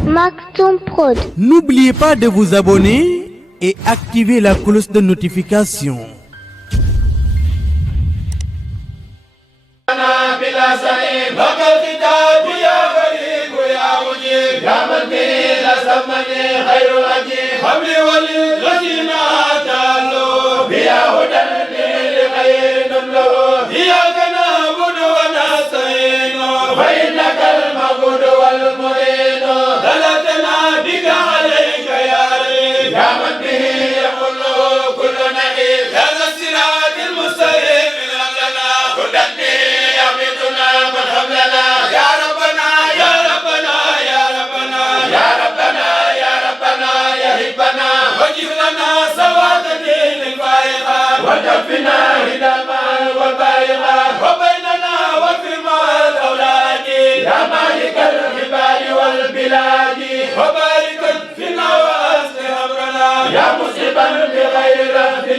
Maktoum Prod. N'oubliez pas de vous abonner et activer la cloche de notification. وكفنا هدما وبايغا وبيننا وفيما الأولاد يا مالك العباد والبلاد وبارك فينا وأصلح أمرنا يا مصيبا بغير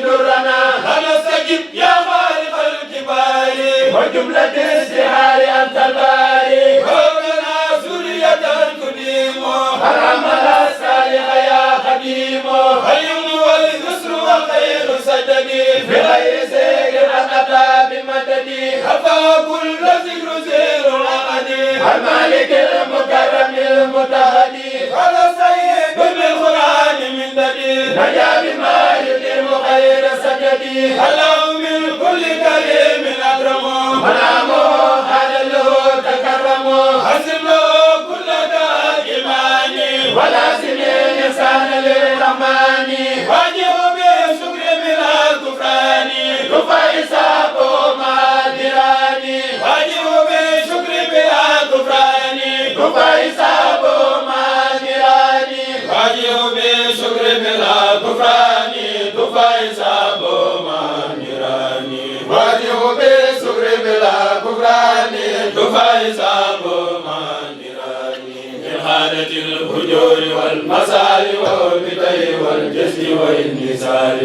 درنا فنستجب يا خالق الكبار وجملة السحار أنت الباري وابنا سورية تديم العمل الصالح يا خديم اليمن واليسر والخير سددي بغير سير أتى بمددي أفا كل ذكر زير العقدي المالك المكرم المتهدي على سيد بالقرآن من ددي نجا بما يديم خير سجدي الله من كل كريم أكرم منامه هذا له تكرم حسن له كل داء إيماني ولا سنين يسان للرحمن واجه بشكر من الكفران تفايساب ما دراني واجه بشكر من الكفران تفايساب ما دراني واجه بشكر من الكفران تفايساب ما دراني واجه بشكر من الكفران تفايساب ما دراني من حالة الفجور والمسال والبدع والجسد والنسال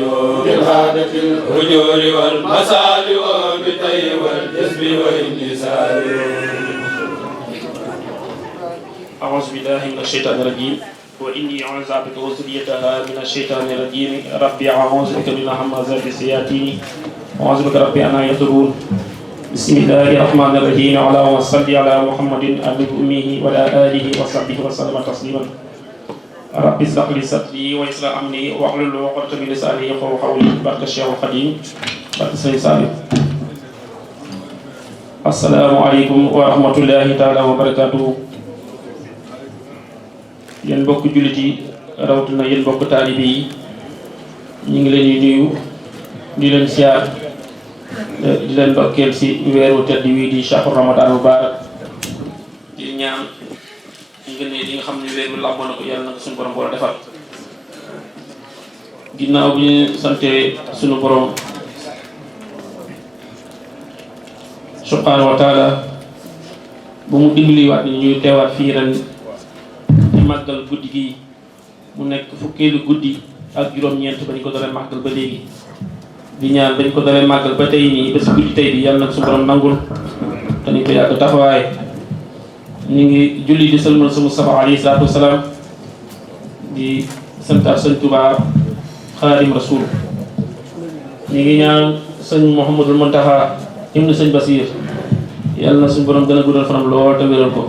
من حالة الفجور والمسال والبدع والجسد والنسال أعوذ بالله من الشيطان الرجيم وإني أعوذ بك وذريتها من الشيطان الرجيم ربي أعوذ بك من همزات الشياطين وأعوذ بك ربي أن يحضرون بسم الله الرحمن الرحيم اللهم صل على محمد النبي وعلى آله وصحبه وسلم تسليما ربي اشرح لي صدري ويسر أمري واحلل عقدة من لساني يفقهوا قولي بارك الشيخ القديم بارك السيد صالح السلام عليكم ورحمة الله تعالى وبركاته yéen mbokk jullit yi rawatina yéen mbokk taalibe yi ñu ngi leen di nuyu di leen siyaar di leen ndokkeel si weeru tedd wii di shahru ramadan mubarak di ñaan ngeen ne li nga xam ne weer bi làmboo na ko yàlla na ko suñu borom boole defal ginnaaw bi ñu sante suñu borom subhanahu wa taala bu mu dimbaliwaat ni ñuy teewaat fii ren di màggal guddi gi mu nekk fukkeelu guddi ak juróom-ñeent ba ñu ko dalee màggal ba léegi di ñaan bañ ko dalee màggal ba tey nii ba si guddi tey bi yàlla nag su borom nangul te ñu ko yàgg taxawaay ñu ngi julli di sëlmal sa Mustafa alayhi salaatu wasalaam di santaat sëñ Tuubaa Xaadim Rasuul ñu ngi ñaan sëñ Mouhamadul Muntaxa ibnu sëñ Basiir yàlla na suñu borom gën a guddal fanam lool te wéral ko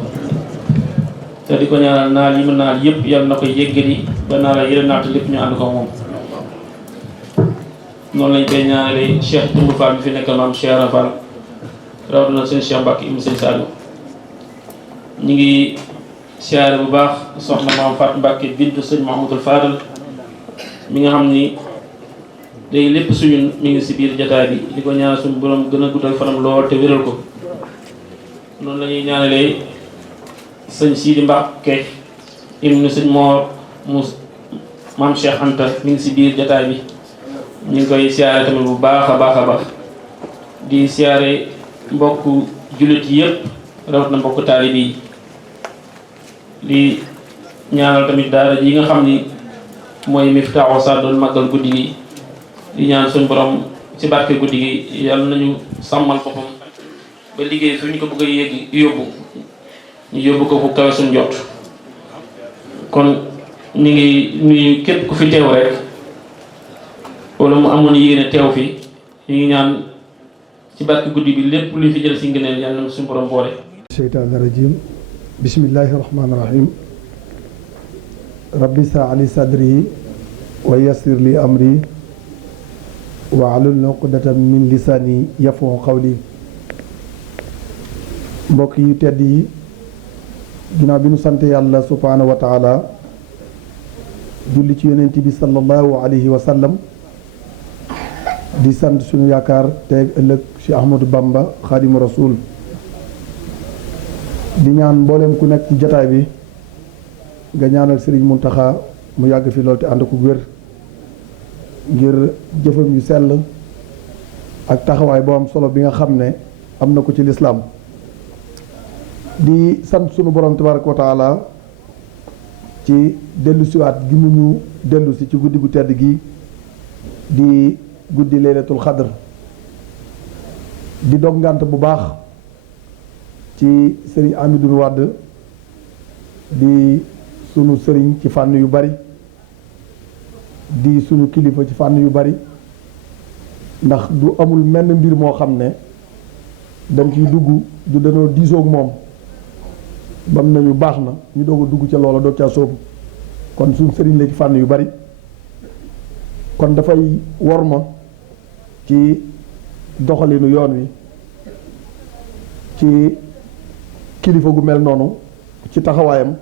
te di ko ñaanal naal yi mu naal yëpp yàlla na koy yeggali ba naala yële naata lépp ñu ànd ko moom noonu lañ koy ñaanale Cheikh Tumbu Fall bi fi nekkal maam Cheikh Rafal rawatina seen Cheikh Mbacke ibnu sëñ Saliou ñu ngi siyaare bu baax soxna maam Fatou Mbacke bintu sëñ Mouhamadul Fadal mi nga xam ni day lépp suñu mi ngi si biir jataay bi di ko ñaanal suñu borom gën a guddal fanam lool te wéral ko noonu la ñuy ñaanalee sëñ Sidi Mbacke ibnu sëñ Mor mu maam Cheikh Anta mi ngi si biir jataay bi ñu ngi koy siyaare tamit bu baax a baax a baax di siyaare mbokk jullit yi yëpp rawat na mbokk taalibe yi di ñaanal tamit daara ji nga xam ni mooy Miftaahu Saad doon màggal guddi gi di ñaan suñu borom ci barke guddi gi yàlla nañu sàmmal boppam ba liggéey fi ñu ko bëgg a yóbbu ñu yóbbu ko fu kawe suñu jot kon ñu ngi nuyu képp ku fi teew rek wala mu amoon yéene teew fi ñu ngi ñaan ci barke guddi bi lépp luy fi jël si ngëneel yàlla na suñu borom boole. sheytaani rajim bismillahi rahmaani rahim rabbi ishrah li sadri wa yassir li amri wa ahlul uqdatan min lisaani yafqahu qawli. mbokk yu tedd yi ginnaaw bi nu sant yàlla subhaanahu wa taala julli ci yonent bi sallallahu alayhi wa sallam di sant suñu yaakaar teeg ëllëg ci Ahmadou Bamba xaadimu rasul di ñaan mboolem ku nekk ci jataay bi nga ñaanal Serigne Mountakha mu yàgg fi lool te ànd ko wér ngir jëfam yu sell ak taxawaay boo am solo bi nga xam ne am na ko ci lislaam di sant sunu borom tabaraka wa taala ci dellu siwaat gi mu ñu dellu si ci guddi gu tedd gi di guddi laylatul xadr di dog ngànt bu baax ci sëriñ Amidou Wade di sunu sëriñ ci fànn yu bari di sunu kilifa ci fànn yu bari ndax du amul menn mbir moo xam ne dañ ciy dugg du danoo diisoog moom bam nañu baax na ñu doog a dugg ca loola doog caa soobu kon suñu sëriñ la ci fànn yu bari kon dafay wor ma ci doxalinu yoon wi ci kilifa gu mel noonu ci taxawaayam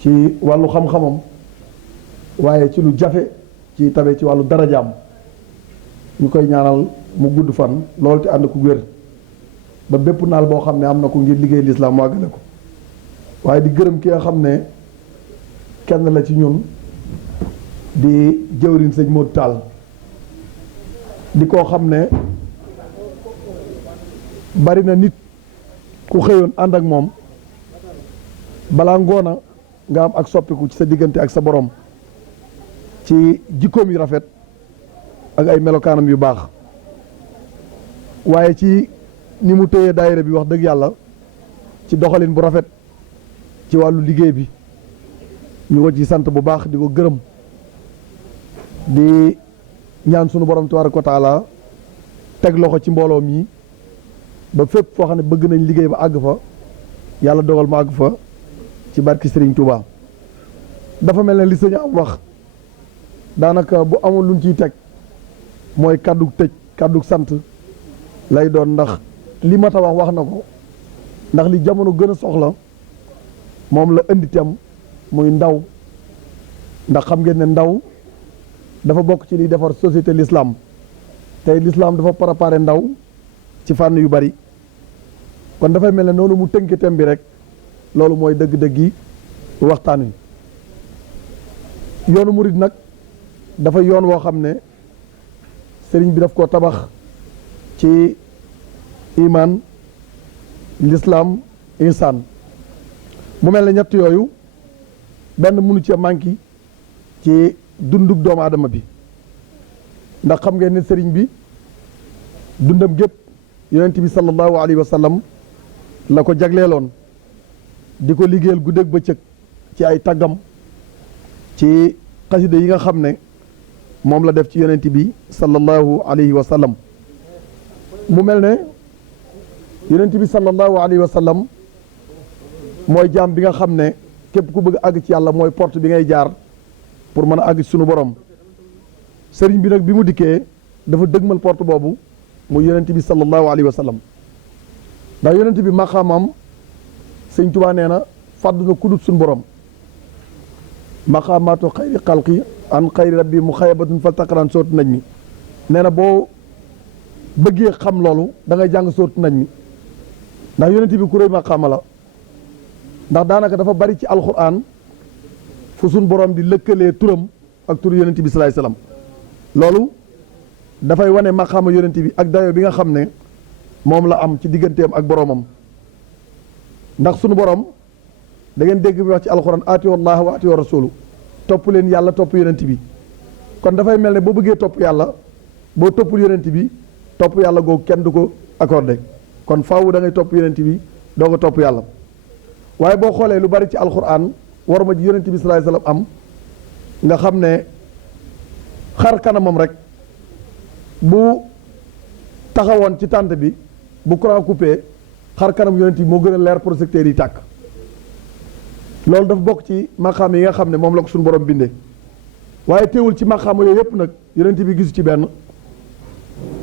ci wàllu xam-xamam waaye ci lu jafe ci tabe ci wàllu darajaam ñu koy ñaanal mu gudd fan loolu te ànd ko wér ba bépp naal boo xam ne am na ko ngir liggéey lislaam mu àggale ko waaye di gërëm ki nga xam ne kenn la ci ñun di jëwriñ sëñ Modou Tall di koo xam ne bari na nit ku xëyoon ànd ak moom balaa ngoona nga am ak soppiku ci sa diggante ak sa borom ci jikkoom yu rafet ak ay melokaanam yu baax waaye ci ni mu téyee daayira bi wax dëgg yàlla ci doxalin bu rafet ci wàllu liggéey bi ñu ko ci sant bu baax di ko gërëm di ñaan sunu borom tabaaraka wa taala teg loxo ci mbooloo mi ba fépp foo xam ne bëgg nañ liggéey ba àgg fa yàlla dogal ma àgg fa ci barki Serigne Touba. dafa mel ne li sëñ am wax daanaka bu amul luñ ciy teg mooy kàddug tëj kàddug sant lay doon ndax li mat a wax na ko ndax li jamono gën a soxla moom la indi tam muy ndaw ndax xam ngeen ne ndaw dafa bokk ci liy defar société l'islam tey l'islam dafa préparé ndaw ci fànn yu bari kon dafay mel ne noonu mu tënk tem bi rek loolu mooy dëgg-dëgg waxtaan wi yoonu murid nag dafa yoon woo xam ne sëriñ bi daf koo tabax ci iman l'islam insaan mu mel ne ñett yooyu benn mënu ci manqué ci dundub doomu aadama bi ndax xam ngeen ne sëriñ bi dundam gépp yonent bi sallallahu alayhi wa sallam la ko jagleeloon di ko liggéeyal guddeeg bëccëg ci ay taggam ci xasida yi nga xam ne moom la def ci yonent bi sallallahu alayhi wa sallam mu mel ne yonent bi sallallahu alayhi wa sallam mooy jaam bi nga xam ne képp ku bëgg àgg ci yàlla mooy porte bi ngay jaar pour mën a àgg ci sunu borom sëriñ bi nag bi mu dikkee dafa dëgmal porte boobu muy yonent bi sallallahu alayhi wa sallam ndax yonent bi maqaamam sëñ Tuubaa nee na fàddu na kudut sunu borom maqaamaatu xayri xalqi an xayri rabbi mu xayabatun fal taqran sootu nañ mi nee na boo bëggee xam loolu da ngay jàng sootu nañ mi ndax yonent bi ku rëy maqaama la ndax daanaka dafa bari ci alquran fu suñ borom di lëkkalee turam ak turu yonent bi salaay salaam loolu dafay wane maqaama yonent bi ak dayo bi nga xam ne moom la am ci digganteem ak boromam ndax sunu borom da ngeen dégg bi wax ci alquran atiyu allah wa atiyu rasulu topp leen yàlla topp yonent bi kon dafay mel ne boo bëggee topp yàlla boo toppul yonent bi topp yàlla googu kenn du ko accordé kon faawu da ngay topp yonent bi doo ko topp yàlla waaye boo xoolee lu bari ci alquran war ma ji yonent bi sallallahu alayhi wasallam am nga xam ne xar kanamam rek bu taxawoon ci tànt bi bu courant coupé xar kanam yonent bi moo gën a leer projecteurs yi tàkk loolu dafa bokk ci maqaam yi nga xam ne moom la ko suñu borom bindee waaye teewul ci maqaam yooyu yëpp nag yonent bi gisu ci benn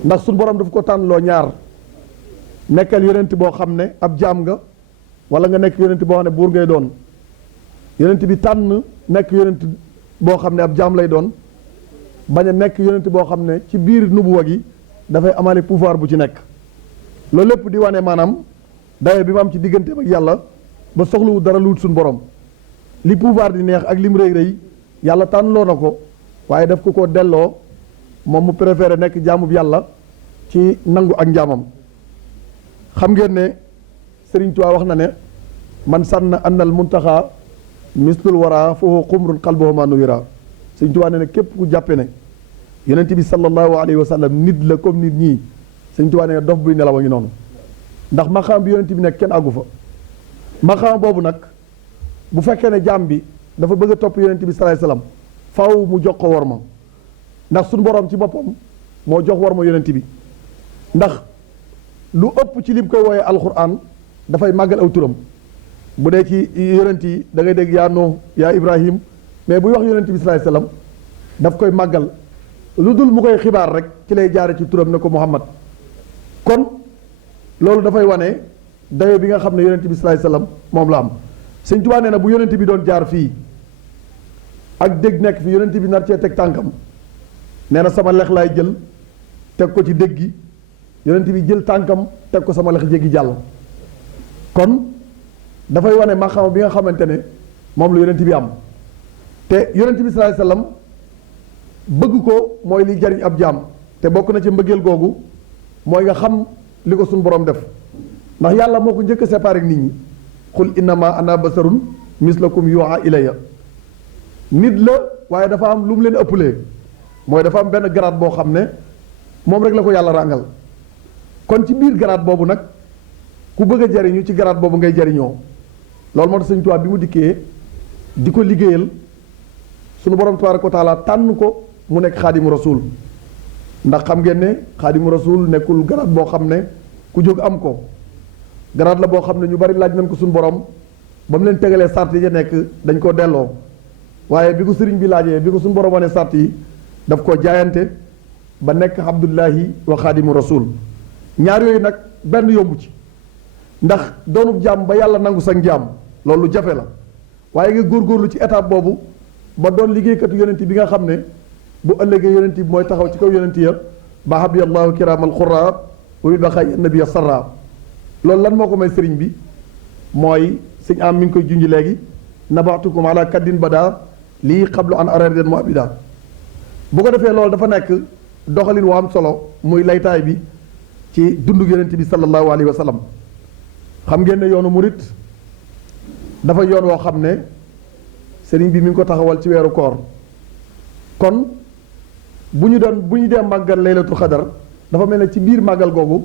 ndax suñu borom daf ko tànnloo ñaar nekkal yonent boo xam ne ab jaam nga wala nga nekk yonent boo xam ne buur ngay doon yonent bi tànn nekk yonent boo xam ne ab jaam lay doon bañ a nekk yonent boo xam ne ci biir nubuwa gi dafay amale pouvoir bu ci nekk loolu lépp di wane maanaam dayo bi mu am ci digganteem ak yàlla ba soxlawu dara lu suñu borom li pouvoir di neex ak lim rëy rëy yàlla tànnloo na ko waaye daf ko delloo moom mu préféré nekk jaamub yàlla ci nangu ak njaamam xam ngeen ne Sëriñ Tuubaa wax na ne man sànn annal muntaxa mislul wara foofu xumrun qalbuhu ma nuwira Sëriñ Tuubaa ne képp ku jàppe ne yonent bi sallallahu alayhi wa sallam nit la comme nit ñii Sëriñ Tuubaa ne dof buy nelaw a ngi noonu ndax maqaam bi yonent bi nekk kenn àggu fa maqaam boobu nag bu fekkee ne jaam bi dafa bëgg a topp yonent bi sallallahu alayhi wa sallam faaw mu jox ko war ma ndax suñu borom ci boppam moo jox war ma yonent bi ndax lu ëpp ci lim koy wooyee alquran dafay màggal aw turam bu dee ci yonent yi da ngay dégg yaa Nuux yaa Ibrahim mais buy wax yonent bi sallallahu alayhi wasallam daf koy màggal lu dul mu koy xibaar rek ci lay jaare ci turam ne ko Muhammad kon loolu dafay wane dayo bi nga xam ne yonent bi sallallahu alayhi wasallam moom la am Sëñ Tuubaa nee na bu yonent bi doon jaar fii ak dégg nekk fi yonent bi nar cee teg tànkam nee na sama lex laay jël teg ko ci dégg gi yonent bi jël tànkam teg ko sama lex jéggi jàll kon dafay wane maqaama bi nga xamante ne moom la yonent bi am te yonent bi sallallahu alayhi wasallam bëgg ko mooy liy jariñ ab jaam te bokk na ci mbëggeel googu mooy nga xam li ko suñu borom def ndax yàlla moo ko njëkk a séparé ak nit ñi qul innama ana basarun mislakum yuha ilayya nit la waaye dafa am lu mu leen ëppalee mooy dafa am benn grade boo xam ne moom rek la ko yàlla ràngal kon ci biir grade boobu nag ku bëgg a jariñu ci grade boobu ngay jariñoo loolu moo tax Sëñ Tuubaa bi mu dikkee di ko liggéeyal sunu borom tabaaraka wa taala tànn ko mu nekk xaadimu rasul ndax xam ngeen ne xaadimu rasul nekkul grade boo xam ne ku jóg am ko grade la boo xam ne ñu bari laaj nañ ko suñu borom ba mu leen tegalee sart yi ja nekk dañ koo delloo waaye bi ko sëriñ bi laajee bi ko suñu borom wane sart yi daf koo jaayante ba nekk abdullahi wa xaadimu rasul ñaar yooyu nag benn yombu ci ndax doonub jaam ba yàlla nangu sa jaam loolu jafe la waaye nga góorgóorlu ci étape boobu ba doon liggéeykatu yonent bi nga xam ne bu ëllëgee yonent bi mooy taxaw ci kaw yonent ya ba habiyallahu kiraamal xurra wa bi baxaay nabiya sarra loolu lan moo ko may sëriñ bi mooy sëñ am mi ngi koy junj léegi nabaatukum ala kaddin bada lii xablu an ararden mu abida bu ko defee loolu dafa nekk doxalin wu am solo muy laytaay bi ci dundu yonent bi sallallahu alayhi wa sallam xam ngeen ne yoonu murit dafa yoon woo xam ne sëriñ bi mi ngi ko taxawal ci weeru koor kon bu ñu dee màggal laylatul xadar dafa mel ne ci biir màggal googu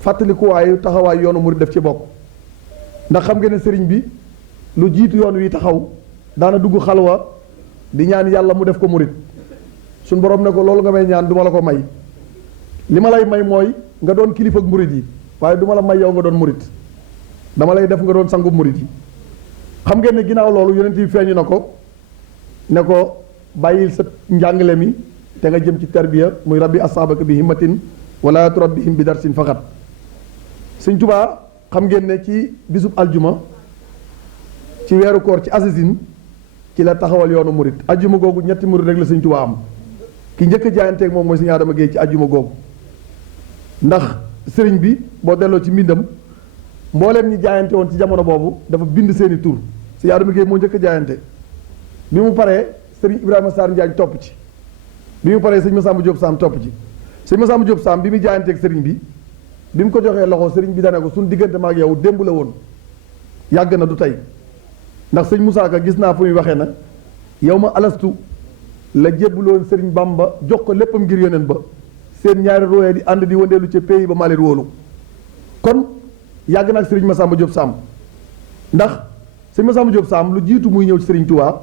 fàttalikuwaayu taxawaayu yoonu murit def ci bokk ndax xam ngeen ne sëriñ bi lu jiitu yoon wi taxaw daana dugg xalwa di ñaan yàlla mu def ko murit suñ borom ne ko loolu nga may ñaan du ma la ko may li ma lay may mooy nga doon kilifa ak murit yi waaye du ma la may yow nga doon murit dama lay def nga doon sangu murit yi xam ngeen ne ginnaaw loolu yonent bi feeñu na ko ne ko bàyyil sa njàngale mi te nga jëm ci tarbiya muy rabbi asaabaka bi himmatin wala turabbihim bi darsin faqat Sëñ Tuubaa xam ngeen ne ci bisub aljuma ci weeru koor ci assasine ci la taxawal yoonu murit aljuma googu ñetti murit rek la Sëñ Tuubaa am ki njëkk a jaayanteeg moom mooy Sëñ Adama Géey ci aljuma googu ndax sëriñ bi boo delloo ci mbindam mbooleem ñi jaayante woon ci jamono boobu dafa bind seeni tur Sëñ Adama Géey moo njëkk a jaayante bi mu paree sëriñ Ibrahima Sarr Njaañ topp ci bi mu paree sëñ Masamba Diop Sam topp ci sëñ Masamba Diop Sam bi mu jaayanteeg sëriñ bi mu ko joxee loxo sëriñ bi dane ko suñ diggante ma ak yow démb la woon yàgg na du tey ndax sëñ Moussa Ka gis naa fu muy waxee na yow ma alastu la jébbuloon sëriñ Bamba jox ko léppam ngir yoneen ba seen ñaari rooyee di ànd di wëndeelu ca pays ba maa leen wóolu kon yàgg na ak sëriñ Masamba Diop Sam ndax sëñ Massamba Diop Sam lu jiitu muy ñëw ci Serigne Touba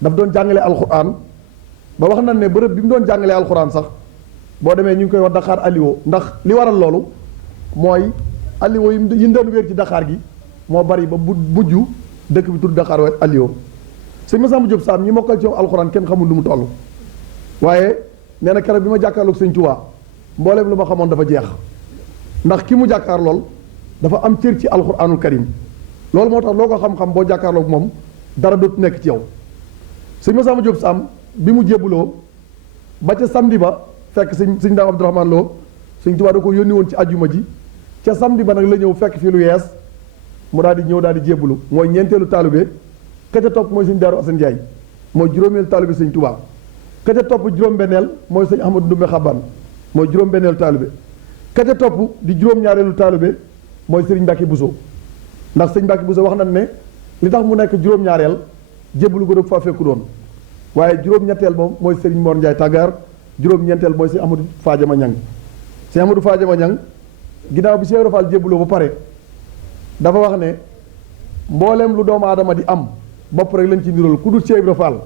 daf doon jàngale alxuraan ba wax nañ ne bërëb bi mu doon jàngalee alxuraan sax boo demee ñu ngi koy wax Dakar Aliwo ndax li waral loolu mooy Aliwo yi ñu doon wéer ci Dakar gi moo bari ba bu mujj dëkk bi tudd Dakar waaye Aliwo sëñ Massamba Diop Sam ñi mokkal ci moom alxuraan kenn xamul lu mu toll waaye nee na keroog bi ma jàkkaarloog sëñ Touba mbooleem lu ma xamoon dafa jeex ndax ki mu jàkkaar lool dafa am cër ci alxuraanul karim loolu moo tax loo ko xam-xam boo jàkkaarloog moom dara dootu nekk ci yow sëñ Massamba Diop Sam bi mu jébbuloo ba ca samedi ba fekk sëñ Daam Abdourahmane Lo sëñ Touba da ko yónni woon ci ajjuma ji ca samedi ba nag la ñëw fekk fii lu yees mu daal di ñëw daal di jébbulu mooy ñeenteelu taalibe ka ca topp mooy sëñ Daaru Asan Njaay mooy juróomeelu taalibe sëñ Touba ka ca topp juróom-benneel mooy sëñ Ahmadou Ndumbe Xaban mooy juróom-benneelu taalibe ka ca topp di juróom-ñaareelu taalibe mooy sëriñ Mbàkke Buso ndax sëñ Mbàkke Buso wax nañ ne li tax mu nekk juróom-ñaareel jébbalu ko daf faa fekku doon waaye juróom-ñetteel moom mooy sëriñ Mor Njaay Tàggaar juróom-ñeenteel mooy sëñ Amadou Fadiama Ñang sëñ Amadou Fadiama Ñang ginnaaw bi Cheikh Ibra Fall jébbaloo ba pare dafa wax ne mbooleem lu doomu aadama di am bopp rek lañ ci nirool ku dul Cheikh Ibra Fall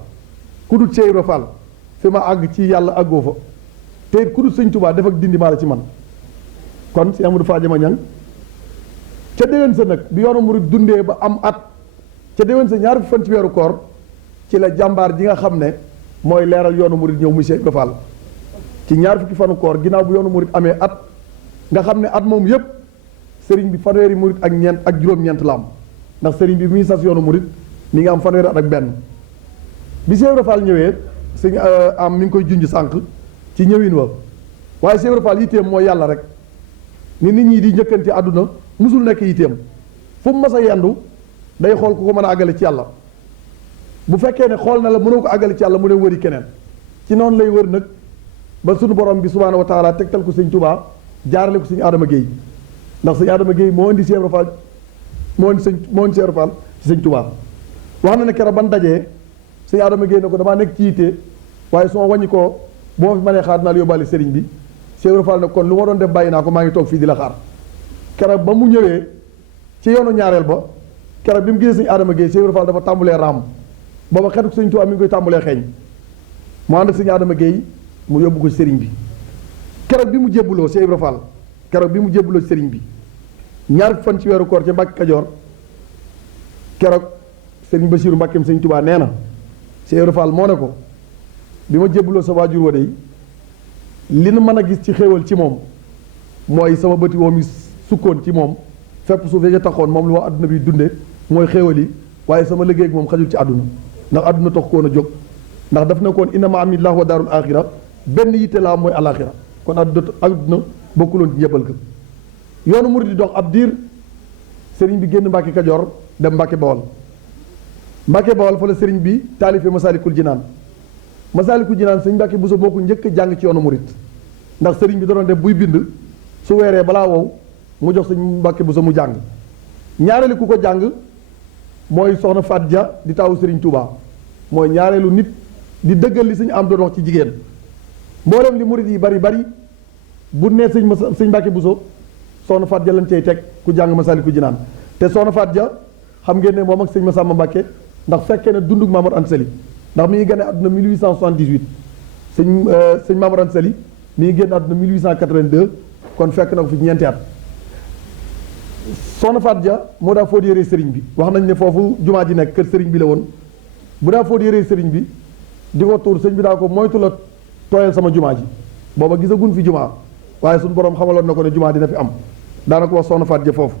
ku dul Cheikh Ibra Fall fi ma àgg ci yàlla àggoo fa te it ku dul sëñ Touba def ak dindi maa la ci man kon sëñ Amadou Fadiama Ñang ca déwén sa nag bi yoonu murid dundee ba am at ca déwén sa ñaar fan ci weeru koor ci la jàmbaar ji nga xam ne mooy leeral yoonu murid ñëw muy Cheikh Ibra Fall ci ñaar fukki fanu koor ginnaaw bu yoonu murid amee at nga xam ne at moom yépp sëriñ bi fanweeri murid ak ñeent ak juróom-ñeent la am ndax sëriñ bi muy sas yoonu murid mi nga am fanweeri at ak benn bi Cheikh Ibra Fall ñëwee sëñ am mi ngi koy junj sànq ci ñëwin wa waaye Cheikh Ibra Fall yitteem mooy yàlla rek ni nit ñi di njëkkante àdduna musul nekk yitteem fu mu mas a yendu day xool ku ko mën a àggale ci yàlla bu fekkee ne xool na la mënoo ko àggale ci yàlla mu ne wëri keneen ci noonu lay wër nag ba sunu borom bi subhaanahu wa taala tegtal ko sëñ Touba jaarale ko sëñ Adama Guèye ndax sëñ Adama Guèye moo indi Cheikh Ibra Fall moo indi Cheikh Ibra Fall ci sëñ Touba wax na ne keroog ban dajee sëñ Adama Guèye ne ko damaa nekk ci yitte waaye su ma wàññi ko bu ma fi mënee xaar naa la yóbbaale sëriñ bi Cheikh Ibra Fall ne kon lu ma doon def bàyyi naa ko maa ngi toog fii di la xaar keroog ba mu ñëwee ci yoonu ñaareel ba keroog bi mu gisee sëñ Adama Guèye Cheikh Ibra Fall dafa tàmbalee raam booba xetuk sëñ Touba mi ngi koy tàmbalee xeeñ mu ànd ak sëñ Adama Guèye mu yóbbu ko sëriñ bi keroog bi mu jébbuloo Cheikh Ibra Fall keroog bi mu jébbuloo sëriñ bi ñaar fan ci weeru koor ci Mbàkke Kajoor keroog sëriñ Basiiru Mbàkkeem sëñ Touba nee na Cheikh Ibra Fall moo ne ko bi ma jébbuloo sa waajur wa dey li nu mën a gis ci xéewal ci moom mooy sama bëti woom yi sukkoon ci moom fépp suuf ya taxoon moom lu waa adduna bi dunde mooy xéewal yi waaye sama liggéey ak moom xajul ci àdduna ndax àdduna tax koon a jóg ndax daf ne koon innama amillahu wa daarul axira benn yitte laa mooy alaxira kon àdduna bokkuloon ci njëbbal ka yoonu murid di dox ab diir sëriñ bi génn Mbàkke Kajoor dem Mbàkke Bawol Mbàkke Bawol fa la sëriñ bi taalife Masaalikul Jinaan Masaalikul Jinaan sëñ Mbàkke Buso moo ko njëkk a jàng ci yoonu murid ndax sëriñ bi da doon def buy bind su weeree balaa wow mu jox sëñ Mbàkke Buso mu jàng ñaareelu ku ko jàng mooy soxna Faat Ja di taawu sëriñ Touba mooy ñaareelu nit di dëggal li sëñ am doon wax ci jigéen mboolem li murid yi bari bari bu nee sëñ Mbàkke Buso soxna Faat Ja lañ cay teg ku jàng Masaalikul Jinaan te soxna Faat Ja xam ngeen ne moom ak sëñ Masamba Mbàkke ndax fekkee ne dundug Maamor Anta Sali ndax mi ngi génne àdduna 1878 sëñ Maamor Anta Sali mi ngi génn àdduna 1882 kon fekk na ko fi ñeenti at soxna Faat Ja moo daa fóot yére sëriñ bi wax nañ ne foofu jumaa ji nekk kër sëriñ bi la woon bu daa fóot yére sëriñ bi di ko tuur sëñ bi daa ko moytu la tooyal sama jumaa ji booba gisagun fi jumaa waaye suñu borom xamaloon na ko ne jumaa dina fi am daana ko wax soxna Faat Ja foofu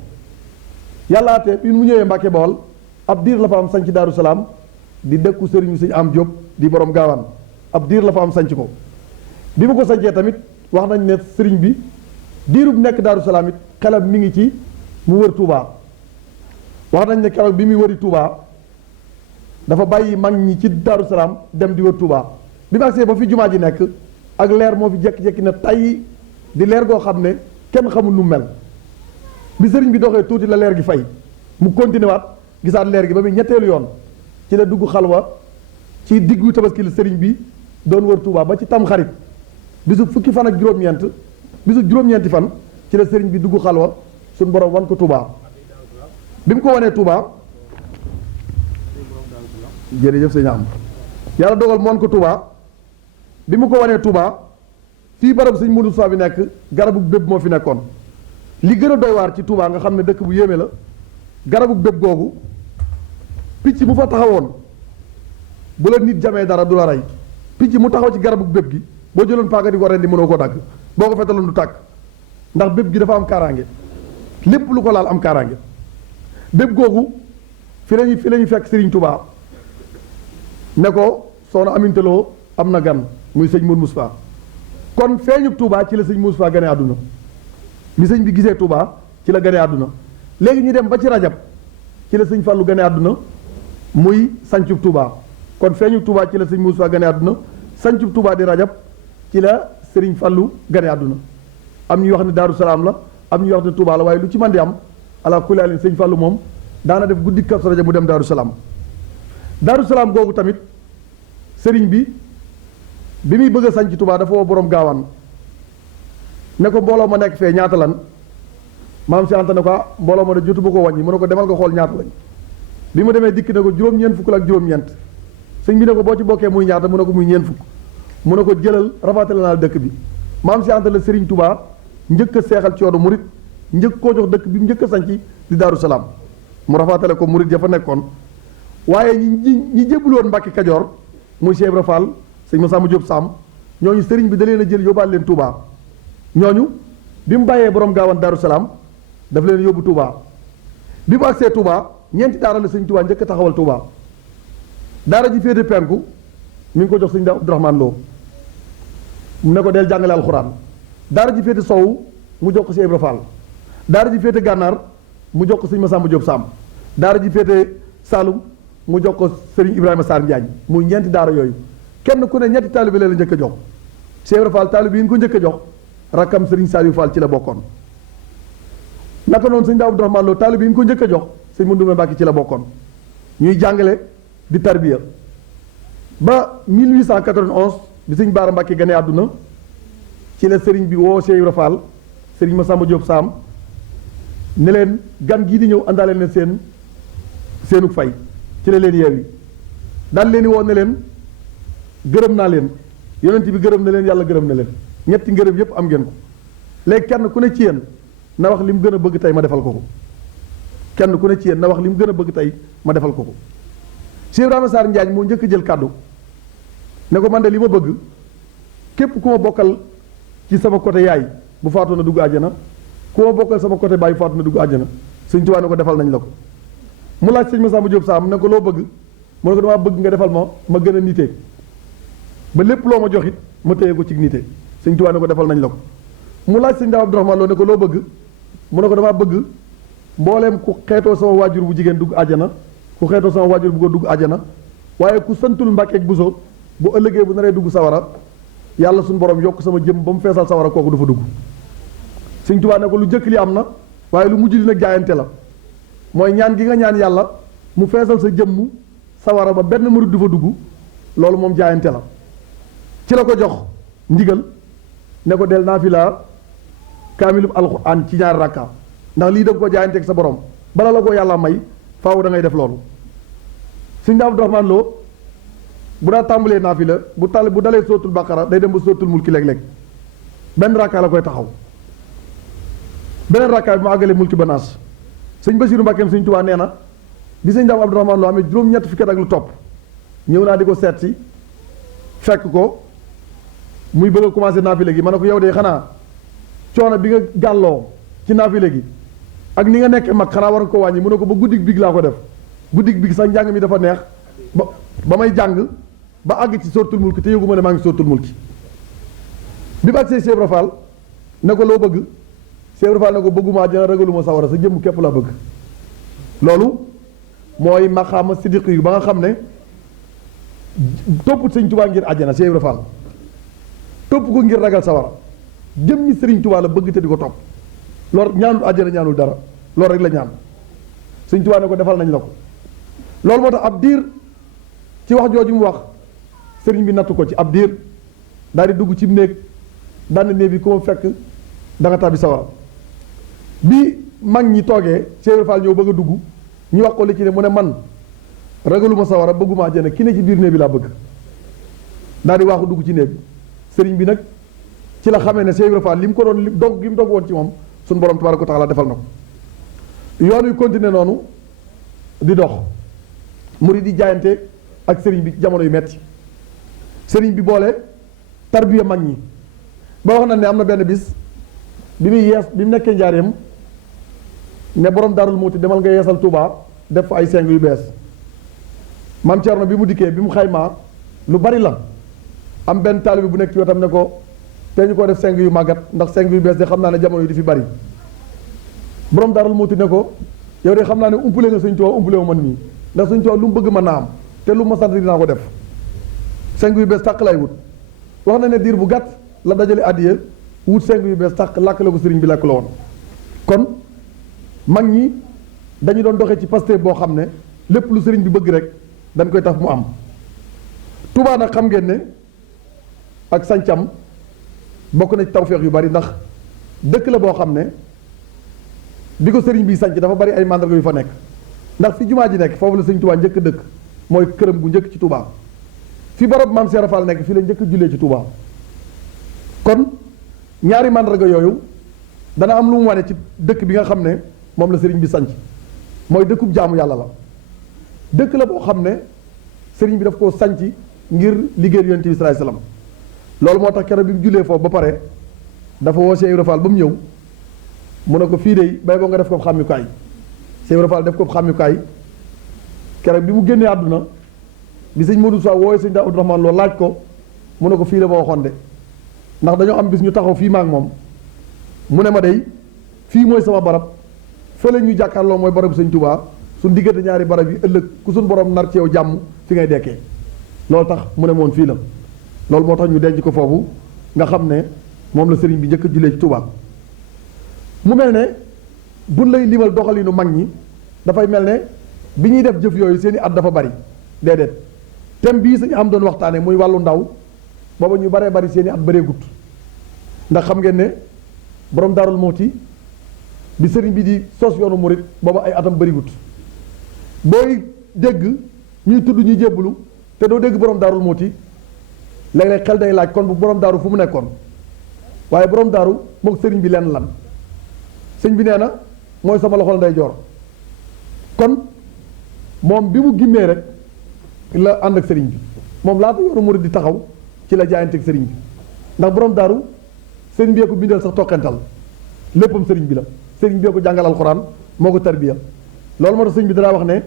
yàllaate bi mu ñëwee Mbàkke Bawol ab diir la fa am sanc Daaru Salaam di dëkku sëriñ bi sëñ am Jóob di borom gaawaan ab diir la fa am sanc ko bi mu ko sancee tamit wax nañ ne sëriñ bi diirub nekk Daaru Salaam it xelam mi ngi ci mu wër Touba wax nañ ne keroog bi muy wëri Touba dafa bàyyi mag ñi ci Daaru Salaam dem di wër Touba bi mu agsee ba fi jumaa ji nekk ak leer moo fi jekki-jekki ne tay di leer goo xam ne kenn xamul nu mel bi sëriñ bi doxee tuuti la leer gi fay mu continué waat gisaat leer gi ba muy ñetteelu yoon ci la dugg xalwa ci diggu tabaski la sëriñ bi doon wër Touba ba ci tam xarit bisu fukki fan ak juróom-ñeent bisu juróom-ñeenti fan ci la sëriñ bi dugg xalwa suñ borom wan ko Touba bi mu ko wanee Touba jërëjëf sëñ am yàlla dogal moon ko Touba bi mu ko wanee Touba fii barab sëñ Modou Moustapha bi nekk garabu béb moo fi nekkoon li gën a doy waar ci Touba nga xam ne dëkk bu yéeme la garabu béb googu picc mu fa taxawoon bu la nit jamee dara du la rey picc mu taxaw ci garabu béb gi boo jëloon paaka di ko rendi mënoo ko dagg boo ko fetaloon du tàkk ndax béb gi dafa am kaaraange lépp lu ko laal am kaaraange béb googu fi lañu fekk Serigne Touba ne ko soxna Amintaloo am na gan muy sëñ Modou Moustapha kon feeñu Touba ci la sëñ Moustapha gane àdduna bi sëñ bi gisee Touba ci la gane àdduna léegi ñu dem ba ci rajab ci la sëñ Fallou gane àdduna muy sancub Touba kon feeñu Touba ci la sëñ Moustapha gane àdduna sancub Touba di rajab ci la Serigne Fallou gane àdduna am ñuy wax ne Daaru Salaam la am ñuy wax ne Touba la waaye lu ci man di am ala kulli alin sëñ Fallou moom daana def guddi Kazu Rajab mu dem Daaru Salaam Daaru Salaam googu tamit sëriñ bi muy bëgg a sanc Touba dafa woo borom gaawaan ne ko mbooloo ma nekk fee ñaata lan maam si anta ne ko mbooloo ma de jotu ba ko wàññi mu ne ko demal nga xool ñaata lañ bi mu demee dikk ne ko juróom-ñeent fukk la ak juróom-ñeent sëñ bi ne ko boo ci bokkee muy ñaata mu ne ko muy ñeent fukk mu ne ko jëlal rafatale naa dëkk bi maam si anta la sëriñ Touba njëkk a seexal ci yoonu murit njëkk koo jox dëkk bi mu njëkk a sanc di Daaru Salaam mu rafatale ko murit ya fa nekkoon waaye ñi jébbuloon Mbàkke Kajoor muy Cheikh Ibra Fall sëñ Massamba Diop Sam ñooñu sëriñ bi da leen a jël yóbbaale leen Touba ñooñu bi mu bàyyee borom gaawan Daaru Salaam daf leen yóbbu Touba bi mu agsee Touba ñeenti daara la sëñ Touba njëkk a taxawal Touba daara ji féete penku mi ngi ko jox sëñ Abdourahmane Lo mu ne ko del jàngale alxuraan daara ji féete sowu mu jox ko Cheikh Ibra Fall daara ji féete gànnaar mu jox ko sëñ Massamba Diop Sam daara ji féete Saalum mu jox ko Serigne Ibrahima Sarr Njaañ muy ñeenti daara yooyu kenn ku ne ñetti taalibe leen la njëkk a jox Cheikh Ibra Fall taalibe yi ñu ko njëkk a jox rakkam Serigne Saliou Fall ci la bokkoon naka noonu sëñ Abdourahmane Lo taalibe yi ñu ko njëkk a jox sëñ Mandoumbe Mbàkke ci la bokkoon ñuy jàngale di tarbiya ba 1891 bi sëñ Baara Mbàkke gane àdduna ci la Serigne bi woo Cheikh Ibra Fall Serigne Massamba Diop Sam ne leen gan gii di ñëw àndaale na seenu fay ci la leen yeewi daal leen di woo ne leen gërëm naa leen yonent bi gërëm na leen yàlla gërëm na leen ñetti ngërëm yépp am ngeen ko léegi kenn ku ne ci yéen na wax li mu gën a bëgg tey ma defal ko ko kenn ku ne ci yéen na wax li mu gën a bëgg tey ma defal ko ko Cheikh Ibrahima Sarr Njaañ moo njëkk a jël kàddu ne ko man de li ma bëgg képp ku ma bokkal ci sama côté yaay bu faatu na dugg àjjana ku ma bokkal sama côté baay bu faatu na dugg àjjana sëñ Tuubaa ne ko defal nañ la ko mu laaj sëñ Massamba Diop Sam ne ko loo bëgg mu ne ko damaa bëgg nga defal ma gën a nitee ba lépp loo ma jox it ma téye ko ci nitee sëñ Tuubaa ne ko defal nañ la ko mu laaj sëñ Abdourahmane Lo ne ko loo bëgg mu ne ko damaa bëgg mbooleem ku xeetoo sama waajur bu jigéen dugg àjjana ku xeetoo sama waajur bu góor dugg àjjana waaye ku santul Mbàkke ak Buso bu ëllëgee bu naree dugg sawara yàlla suñu borom yokk sama jëm ba mu feesal sawara kooku du fa dugg sëñ Tuubaa ne ko lu njëkk li am na waaye lu mujj li nag jaayante la mooy ñaan gi nga ñaan yàlla mu feesal sa jëmm sawara ba benn murid du fa dugg loolu moom jaayante la ci la ko jox ndigal ne ko del naafila kaamilub alxuraan ci ñaari rakka ndax lii da nga ko jaayanteeg sa borom bala la ko yàlla may faaw da ngay def loolu sëñ Abdourahmane Lo bu daa tàmbalee naafila bu dalee sootul baqara day dem ba sootul mulki léeg-léeg benn rakka la koy taxaw beneen rakka bi mu àggalee mulki ba naas sëñ Basiru Mbàkkeem sëñ Tuubaa nee na bi sëñ Daam Abdourahmane Lo amee juróom-ñett fukki at ak lu topp ñëw naa di ko seet si fekk ko muy bëgg a commencé naafile gi ma ne ko yow de xanaa coono bi nga gàlloo ci naafile gi ak ni nga nekk mag xanaa war nga ko wàññi mu ne ko ba guddig big laa ko def guddig big sax njàng mi dafa neex ba may jàng ba àgg ci sóortul mulki te yëguma ne maa ngi sóortul mulki bi mu agsee Cheikh Ibra Fall ne ko loo bëgg Cheikh Ibra Fall ne ko bëgguma àjjana ragaluma sawara sa jëmm képp laa bëgg loolu mooy maqaama siddiq yi ba nga xam ne topput sëñ Tuubaa ngir àjjana Cheikh Ibra Fall topp ko ngir ragal sawara jëmmi sëriñ Tuubaa la bëgg te di ko topp loolu ñaanul àjjana ñaanul dara loolu rek la ñaan sëñ Tuubaa ne ko defal nañ la ko loolu moo tax ab diir ci wax jooju mu wax sëriñ bi nattu ko ci ab diir daal di dugg ci néeg daan néeg bi ku ma fekk da nga tàbbi sawara bi mag ñi toogee Cheikh Ibra Fall ñëw bëgg a dugg ñu wax ko li ci ne mu ne man ragaluma sawara bëgguma àjjana ki ne ci biir néeg bi laa bëgg daal di waaxu dugg ci néeg bi sëriñ bi nag ci la xamee ne Cheikh Ibra Fall li mu ko doon dog gi mu dog woon ci moom suñu borom tabaaraka wa taala defal na ko yoon wi continuer noonu di dox murid di jaayante ak sëriñ bi jamono yu metti sëriñ bi boole tarbiya mag ñi ba wax na ne am na benn bis bi mu nekkee njaareem ne borom Daarul Muuti demal nga yeesal Touba def fa ay seng yu bees maam Thierno bi mu dikkee bi mu xaymaa lu bari la am benn taalibe bu nekk ci wetam ne ko te ñu ko def seng yu màggat ndax seng yu bees de xam naa ne jamono yi di fi bari borom Daarul Muuti ne ko yow de xam naa ne umpule nga Sëñ Tuubaa umpule wu man mii ndax Sëñ Tuubaa lu mu bëgg mën naa am te lu ma sant dinaa ko def seng yu bees tàq lay wut wax na ne diir bu gàtt la dajale addiya wut seng yu bees tàq làkk la ko sëriñ bi làkk la woon kon mag ñi dañu doon doxee ci Pastef boo xam ne lépp lu sëriñ bi bëgg rek dañ koy taf mu am Touba nag xam ngeen ne ak sancam bokk na ci tawféex yu bari ndax dëkk la boo xam ne bi ko sëriñ bi sanc dafa bari ay màndarga yu fa nekk ndax fi jumaa ji nekk foofu la sëriñ Touba njëkk dëkk mooy këram gu njëkk ci Touba fi barab maam Cheikh Fall nekk fii la njëkk jullee ci Touba kon ñaari màndarga yooyu dana am lu mu wane ci dëkk bi nga xam ne moom la sëriñ bi sanc mooy dëkkub jaamu yàlla la dëkk la boo xam ne sëriñ bi daf koo sanc ngir liggéeyal yonent bi sallallahu alayhi wasallam loolu moo tax keroog bi mu jullee foofu ba pare dafa woo Cheikh Ibra Fall ba mu ñëw mu ne ko fii de bay boo nga def ko xàmmikaay Cheikh Ibra Fall def ko xàmmikaay keroog bi mu génnee àdduna bi sëñ Modou Sow wooye sëñ Abdou Rahman loolu laaj ko mu ne ko fii la ma waxoon de ndax dañoo am bis ñu taxaw fii ma ak moom mu ne ma dey fii mooy sama barab fële ñu jàkkaarloo mooy barabu sëñ Touba suñ diggante ñaari barab yi ëllëg ku suñ borom nar ci yow jàmm fi ngay dekkee loolu tax mu ne moon fii la loolu moo tax ñu denc ko foofu nga xam ne moom la sëriñ bi njëkk a jullee ci Touba mu mel ne buñ lay limal doxalinu mag ñi dafay mel ne bi ñuy def jëf yooyu seeni at dafa bari déedéet thème bii sañu am doon waxtaane muy wàllu ndaw booba ñu baree bari seeni at bëree gut ndax xam ngeen ne borom Daarul Muuti bi sëriñ bi di sos yoonu murit booba ay atam bëri gut booy dégg ñuy tudd ñuy jébbalu te doo dégg borom Daarul Muuti léeg-léeg xel day laaj kon bu borom daaru fu mu nekkoon waaye borom daaru mook sëriñ bi lenn lan sëñ bi nee na mooy sama loxol nday joor kon moom bi mu gimmee rek la ànd ak sëriñ bi moom laata yoonu murit di taxaw ci la jaayante ak sëriñ bi ndax borom daaru sëriñ bi ko bindal sax toqental léppam sëriñ bi la sëriñ bi ko jàngal alxuraan moo ko tarbiya loolu moo tax sëriñ bi danaa wax ne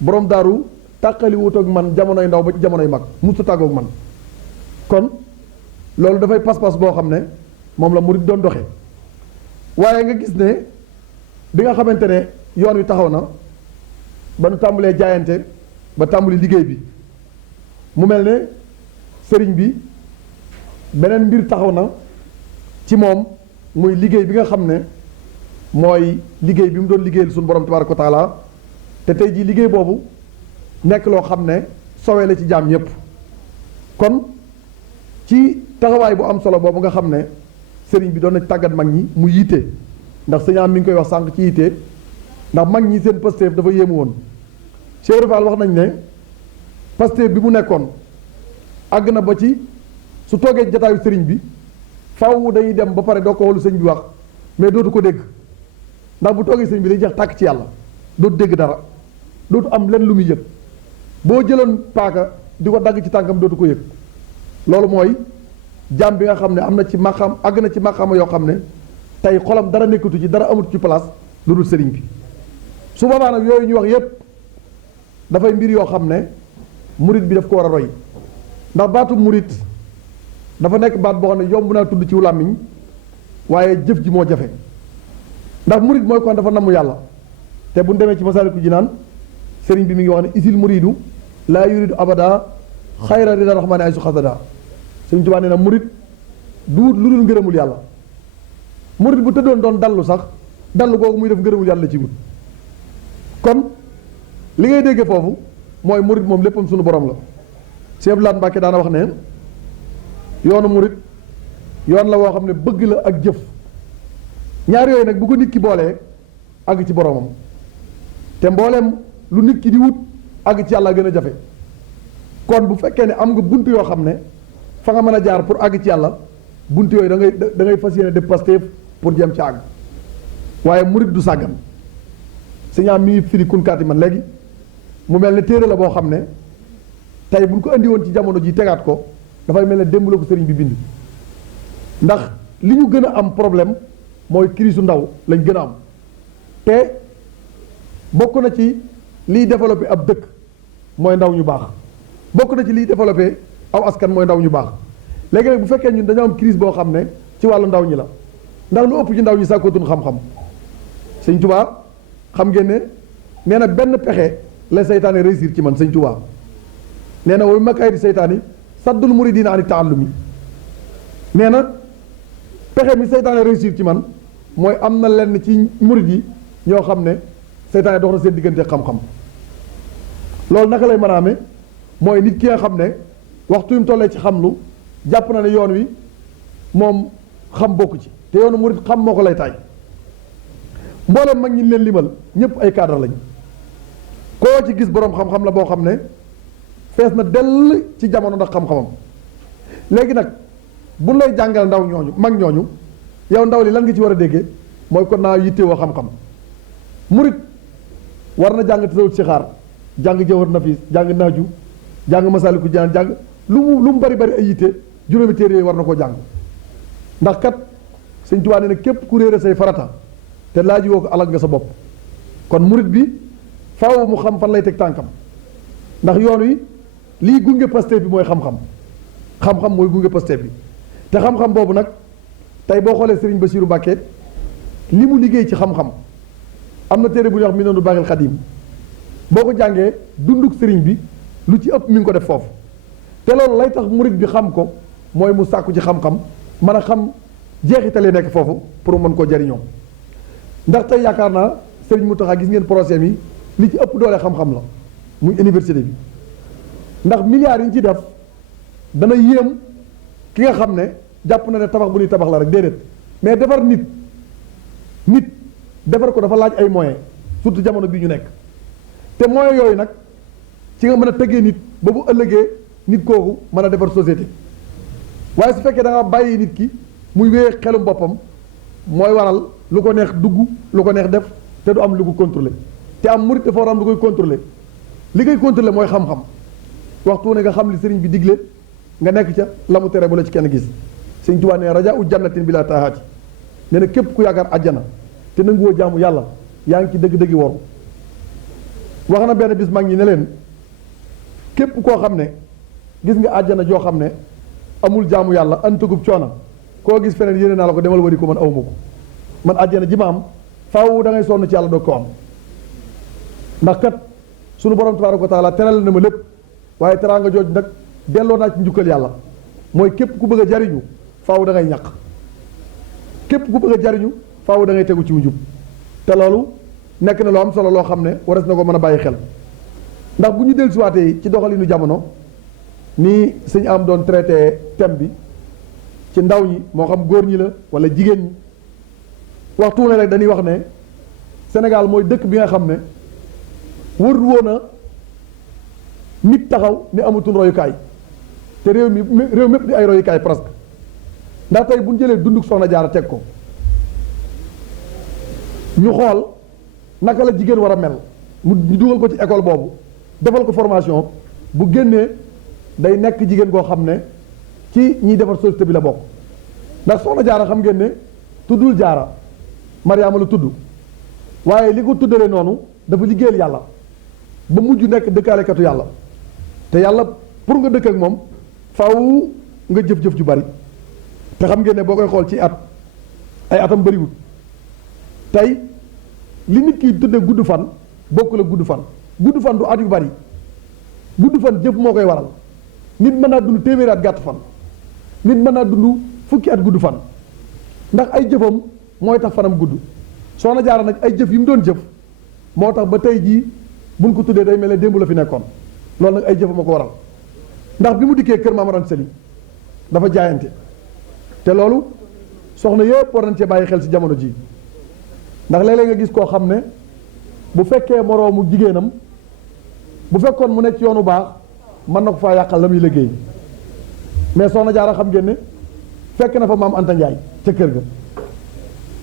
borom daaru tàqali wut ak man jamonoy ndaw ba ci jamonoy mag musta tàggoog man kon loolu dafay pas-pas boo xam ne moom la murit doon doxe waaye nga gis ne bi nga xamante ne yoon wi taxaw na ba nu tàmbalee jaayante ba tàmbali liggéey bi mu mel ne sëriñ bi beneen mbir taxaw na ci moom muy liggéey bi nga xam ne mooy liggéey bi mu doon liggéeyal suñu borom tabaaraka wa taala te tey jii liggéey boobu nekk loo xam ne sowee la ci jaam yépp kon ci taxawaay bu am solo boobu nga xam ne sëriñ bi doon na tàggat mag ñi mu yiite ndax sëñ am mi ngi koy wax sànq ci yiite ndax mag ñi seen Pastef dafa yéemu woon Cheikh Ibra Fall wax nañ ne Pastef bi mu nekkoon àgg na ba ci su toogee jataayu sëriñ bi faaw dañuy dem ba pare doo ko xoolu sëñ bi wax mais dootu ko dégg ndax bu toogee sëñ bi day jeex tàkk ci yàlla dootu dégg dara dootu am lenn lu muy yëg boo jëloon paaka di ko dagg ci tànkam dootu ko yëg loolu mooy jaam bi nga xam ne am na ci maqam àgg na ci maqama yoo xam ne tey xolam dara nekkatu ci dara amatu ci place lu dul sëriñ bi su boobaa nag yooyu ñu wax yépp dafay mbir yoo xam ne murit bi daf ko war a roy ndax baatu murit dafa nekk baat boo xam ne yomb naa tudd ci làmmiñ waaye jëf ji moo jafe ndax murit mooy kon dafa namm yàlla te bu ñu demee ci Masaalikul Jinaan sëriñ bi mi ngi wax ne isil muridu laa yuridu abada xayra rida rahmaani ay su xasada sëriñ Tuubaa nee na murit du lu dul ngërëmul yàlla murit bu tëddoon doon dallu sax dallu googu muy def ngërëmul yàlla ci wut kon li ngay déggee foofu mooy murit moom léppam suñu borom la Cheikh Abdou Lahad Mbacké daana wax ne yoonu murit yoon la woo xam ne bëgg la ak jëf ñaar yooyu nag bu ko nit ki boolee àgg ci boromam te mbooleem lu nit ki di wut àgg ci yàlla gën a jafe kon bu fekkee ne am nga bunt yoo xam ne fa nga mën a jaar pour àgg ci yàlla bunt yooyu da ngay fas yéene def Pastef pour jëm ci àgg waaye murit du sàggan sëñ mi ngi firi kunkaati man léegi mu mel ne téere la boo xam ne tey buñ ko andi woon ci jamono ji tegaat ko dafay mel ne démb la ko sëriñ bi bind ndax li ñu gën a am problème mooy crise ndaw lañ gën a am te bokk na ci liy développé ab dëkk mooy ndaw ñu baax bokk na ci liy développé aw askan mooy ndaw ñu baax léegi nag bu fekkee ñun dañoo am crise boo xam ne ci wàllu ndaw ñi la ndax lu ëpp ci ndaw ñi sàkkootuñ xam-xam sëñ Tuubaa xam ngeen ne nee na benn pexe la seytaane réussir ci man sëñ Tuubaa nee na wa makaydi seytaani saddul muridiina ani taallumi nee na pexe mi seytaane réussir ci man mooy am na lenn ci murid yi ñoo xam ne seytaane dox na seen diggante xam-xam loolu naka lay mën a amee mooy nit ki nga xam ne waxtu yu mu tollee ci xam lu jàpp na ne yoon wi moom xam bokku ci te yoonu murid xam moo ko lay taay mboolem mag ñi leen limal ñëpp ay cadre lañ koo ci gis boroom xam-xam la boo xam ne fees na dell ci jamono ndax xam-xamam léegi nag bu lay jàngal ndaw ñooñu mag ñooñu yow ndaw li lan nga ci war a déggee mooy kon naa yittewoo xam-xam murit war na jàng tasawut si xaar jàng jawhar nafis jàng naaju jàng masaliku jinaan jàng lu mu bari bari ay yitte juróomi téere yooyu war na koo jàng ndax kat sëñ Tuubaa nee na képp ku réere say farata te laaji woo ko alag nga sa bopp kon murit bi faaw mu xam fan lay teg tànkam ndax yoon wi lii gunge Pastef bi mooy xam-xam mooy gunge Pastef bi te xam-xam boobu nag tey boo xoolee Serigne Bassirou Mbacké li mu liggéey ci xam-xam am na téere bu ñuy wax Minanul Baaxil Xadiim boo ko jàngee dunduk Serigne bi lu ci ëpp mi ngi ko def foofu te loolu lay tax murit bi xam ko mooy mu sàkku ci xam-xam mën a xam jeexitale nekk foofu pour mën koo jariñoo ndax tey yaakaar naa Serigne Mountakha gis ngeen projet mi li ci ëpp doole xam-xam la muy université bi ndax milliards yi ñu ci def dana yéem ki nga xam ne jàpp na ne tabax bu ñuy tabax la rek déedéet mais defar nit defar ko dafa laaj ay moyens surtout jamono bi ñu nekk te moyens yooyu nag ci nga mën a tëggee nit ba bu ëllëgee nit kooku mën a defar société waaye su fekkee da nga bàyyi nit ki muy wéyee xelum boppam mooy waral lu ko neex dugg lu ko neex def te du am lu ko contrôler te am murit dafa war am lu koy contrôler li koy contrôler mooy xam-xam waxtu ne nga xam li sëriñ bi digle nga nekk ca la mu tere bu la ci kenn gis sëriñ Tuubaa ne rajaa u jannatin bi laa taahaati nee na képp ku yaakaar àjjana te nanguwoo jaamu yàlla yaa ngi ci dëgg-dëggi woru wax na benn bis mag ñi ne leen képp koo xam ne gis nga àjjana joo xam ne amul jaamu yàlla antagub coona koo gis feneen yéene naa la ko demal wari ko man awma ko man àjjana ji ma am faaw da ngay sonn ci yàlla doog ko am ndax kat sunu borom tabaaraka wa taala teral na ma lépp waaye teraanga jooj nag delloo naa ci njukkal yàlla mooy képp ku bëgg a jariñu faaw da ngay ñàq képp ku bëgg a jariñu faaw da ngay tegu ci njub te loolu nekk na loo am solo loo xam ne waras na ko mën a bàyyi xel ndax bu ñu dellusiwaatee ci doxalinu jamono nii sëñ am doon traité thème bi ci ndaw ñi moo xam góor ñi la wala jigéen ñi waxtu ne rek dañuy wax ne Sénégal mooy dëkk bi nga xam ne wër woon a nit taxaw ni amatul royukaay te réew mépp di ay royukaay presque ndax tey bu ñu jëlee dunduk soxna Jaara teg ko ñu xool naka la jigéen war a mel ñu dugal ko ci école boobu defal ko formation bu génnee day nekk jigéen koo xam ne ci ñiy defar société bi la bokk ndax soxna Jaara xam ngeen ne tuddul Jaara Mariama la tudd waaye li ko tuddalee noonu dafa liggéeyal yàlla ba mujj nekk dëkkaalekatu yàlla te yàlla pour nga dëkk ak moom faaw nga jëf-jëf ju bari te xam ngeen ne boo koy xool ci at ay atam bariwul tey li nit ki tudde gudd fan bokk la gudd fan du at yu bari gudd fan jëf moo koy waral nit mën naa dund téeméeri at gàtt fan nit mën naa dund fukki at gudd fan ndax ay jëfam mooy tax fanam gudd soxna Jaara nag ay jëf yi mu doon jëf moo tax ba tey jii buñ ko tuddee day mel ne démb la fi nekkoon loolu nag ay jëfam a ko waral ndax bi mu dikkee kër Maam Mor Anta Sali dafa jaayante te loolu soxna yëpp war nañ cee bàyyi xel ci jamono ji ndax léeg-léeg nga gis koo xam ne bu fekkee moroomu jigéenam bu fekkoon mu nekk ci yoonu baax mën na ko faa yàqal la muy liggéey mais soxna Jaara xam ngeen ne fekk na fa maam Anta Njaay ca kër ga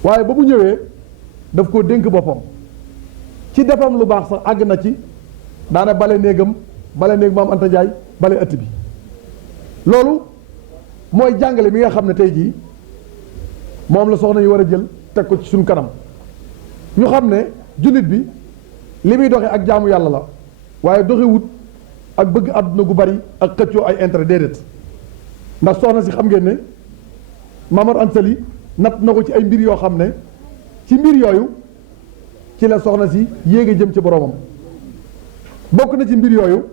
waaye ba mu ñëwee daf koo dénk boppam ci defam lu baax sax àgg na ci daana bale néegam bale néeg maam Anta Njaay bale ëtt bi loolu mooy jàngale mi nga xam ne tey jii moom la soxna yi war a jël teg ko ci suñu kanam ñu xam ne jullit bi li muy doxee ak jaamu yàlla la waaye doxewut ak bëgg àdduna gu bari ak xëccoo ay intérêt déedéet ndax soxna si xam ngeen ne Mamar Ansali natt na ko ci ay mbir yoo xam ne ci mbir yooyu ci la soxna si yéege jëm ci boromam bokk na ci mbir yooyu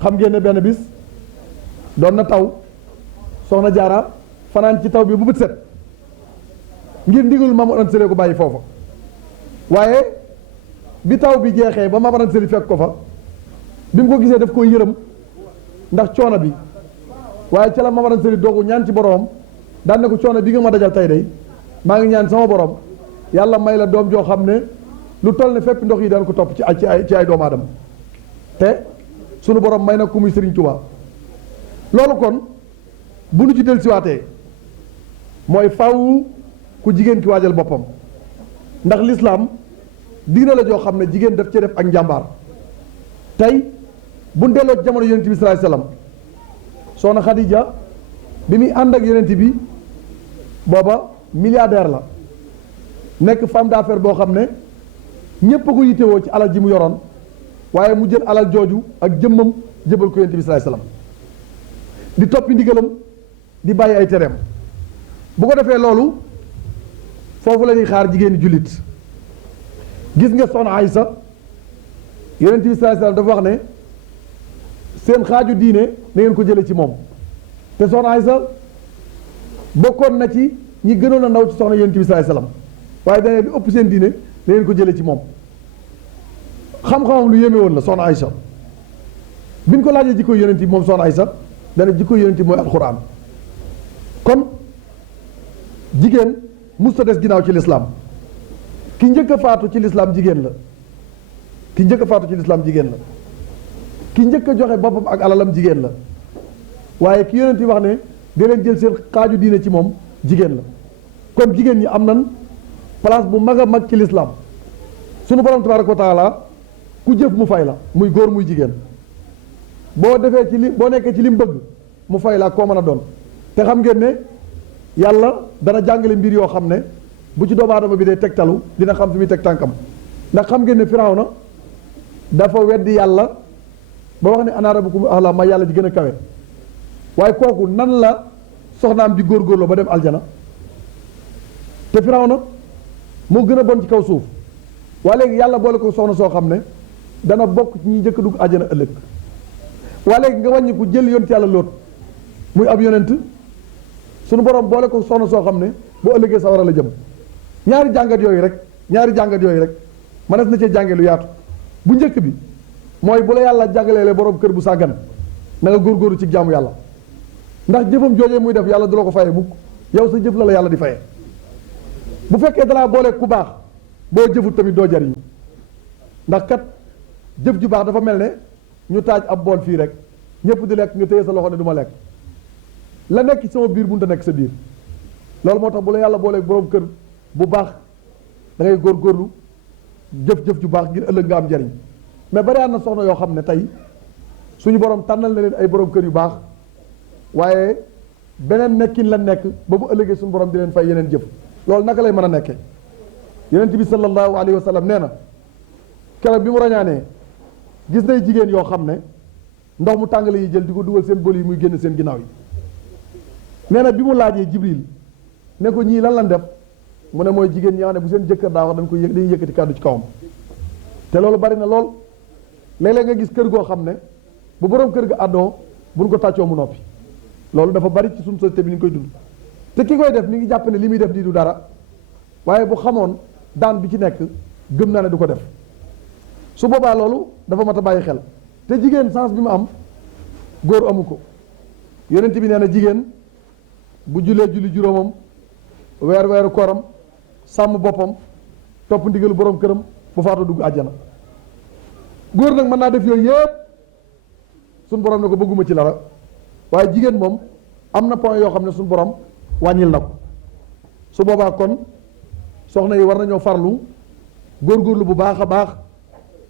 xam ngeen ne benn bis doon na taw soxna Jaara fanaan ci taw bi bu bët set ngir ndigalul Mamar Ansali ko bàyyi foofa waaye bi taw bi jeexee ba Mamar Ansali fekk ko fa bi mu ko gisee daf koy yërëm ndax coono bi waaye ca la Mamar Ansali doogu ñaan ci boromam daan ne ko coono bi nga ma dajal tey day maa ngi ñaan sama borom yàlla may la doom joo xam ne lu toll ne fépp ndox yi daan ko topp ci ay doomu aadama te sunu borom may na ku muy Sëriñ Tuubaa loolu kon bu nu ci dellusiwaatee mooy faw ku jigéen ki waajal boppam ndax lislaam diina la joo xam ne jigéen daf ci def ak njàmbaar tey bu delloo ci jamono yonent bi sallallahu alayhi wasallam soxna Xadija bi muy ànd ak yonent bi booba milliardaire la nekk femme d'affaires boo xam ne ñépp a ko yittewoo ci alal ji mu yoroon waaye mu jël alal jooju ak jëmmam jëbal ko yonent bi sallallahu alayhi wasallam di toppi ndigalam di bàyyi ay tereem bu ko defee loolu foofu la ñuy xaar jigéeni jullit gis nga soxna Aysa yonent bi sallallahu alayhi wasallam dafa wax ne seen xaaju diine na ngeen ko jëlee ci moom te soxna Aysa bokkoon na ci ñi gënoon a ndaw ci soxna yonent bi sallallahu alayhi wasallam waaye dane bi ëpp seen diine na ngeen ko jëlee ci moom xam-xamam lu yéeme woon la soxna Aysa bi ñu ko laajee jikko yonent bi moom soxna Aysa dana jikko yonent bi mooy alxuraan kon jigéen musta des ginnaaw ci lislaam ki njëkk a faatu ci lislaam jigéen la ki njëkk a faatu ci lislaam jigéen la ki njëkk a joxe boppam ak alalam jigéen la waaye ki yonent yi wax ne di leen jël seen xaaju diine ci moom jigéen la kon jigéen ñi am nan place bu mag a mag ci lislaam sunu borom tabaaraka wa taala ku jëf mu fay la muy góor muy jigéen boo defee ci li boo nekkee ci li mu bëgg mu fay la ak koo mën a doon te xam ngeen ne yàlla dana jàngale mbir yoo xam ne bu ci doomu aadama bi dee tegtalu dina xam fi muy teg tànkam ndax xam ngeen ne Firawna dafa weddi yàlla ba wax ne ana rabbukum a'la ma yàlla ji gën a kawe waaye kooku nan la soxnaam di góorgóorloo ba dem aljana te Firawna moo gën a bon ci kaw suuf waa léegi yàlla boole ko soxna soo xam ne dana bokk ci ñi njëkk a dugg àjjana ëllëg waa léegi nga wàññi ko jël yonent yàlla Lóot muy ab yonent sunu borom boole ko soxna soo xam ne boo ëllëgee sa war a la jëm ñaari jàngat yooyu rek mënees na cee jànge lu yaatu bu njëkk bi mooy bu la yàlla jàngaleele borom kër bu sàggan na nga góorgóorlu ci jaamu yàlla ndax jëfam joojee muy def yàlla du la ko fayee mukk yow sa jëf la yàlla di fayee bu fekkee dalaa boole ku baax boo jëfut tamit doo jariñu ndax kat jëf ju baax dafa mel ne ñu taaj ab bool fii rek ñëpp di lekk nga téye sa loxo ne du ma lekk la nekk ci sama biir mënut a nekk sa biir loolu moo tax bu la yàlla booleeg borom kër bu baax da ngay góorgóorlu jëf-jëf ju baax ngir ëllëg nga am njariñ mais bari na soxna yoo xam ne tey suñu borom tànnal na leen ay borom kër yu baax waaye beneen nekkin la nekk ba bu ëllëgee suñu borom di leen fay yeneen jëf loolu naka lay mën a nekkee yonent bi sallallahu alayhi wa sallam nee na keroog bi mu rañaanee gis nay jigéen yoo xam ne ndox mu tàng la yi jël di ko dugal seen bël yi muy génn seen ginnaaw yi nee na bi mu laajee Jibril ne ko ñii lan lan def mu ne mooy jigéen ñi nga xam ne bu seen jëkkër daa wax dañ ko dañuy yëkkati kàddu ci kawam te loolu bari na lool léeg-léeg nga gis kër goo xam ne bu borom kër ga àddoo buñ ko tàccoo mu noppi loolu dafa bari ci suñu société bi ni ñu koy dund te ki koy def mi ngi jàpp ne li muy def nii du dara waaye bu xamoon daan bi ci nekk gëm naa ne du ko def su boobaa loolu dafa mat a bàyyi xel te jigéen sens bi mu am góor amu ko yonent bi nee na jigéen bu jullee julli juróomam weeru kooram sàmm boppam topp ndigalu borom këram bu faatu dugg àjjana góor nag mën naa def yooyu yëpp suñu borom ne ko bëgguma ci dara waaye jigéen moom am na point yoo xam ne suñu borom wàññil na ko su boobaa kon soxna yi war nañoo farlu góorgóorlu bu baax a baax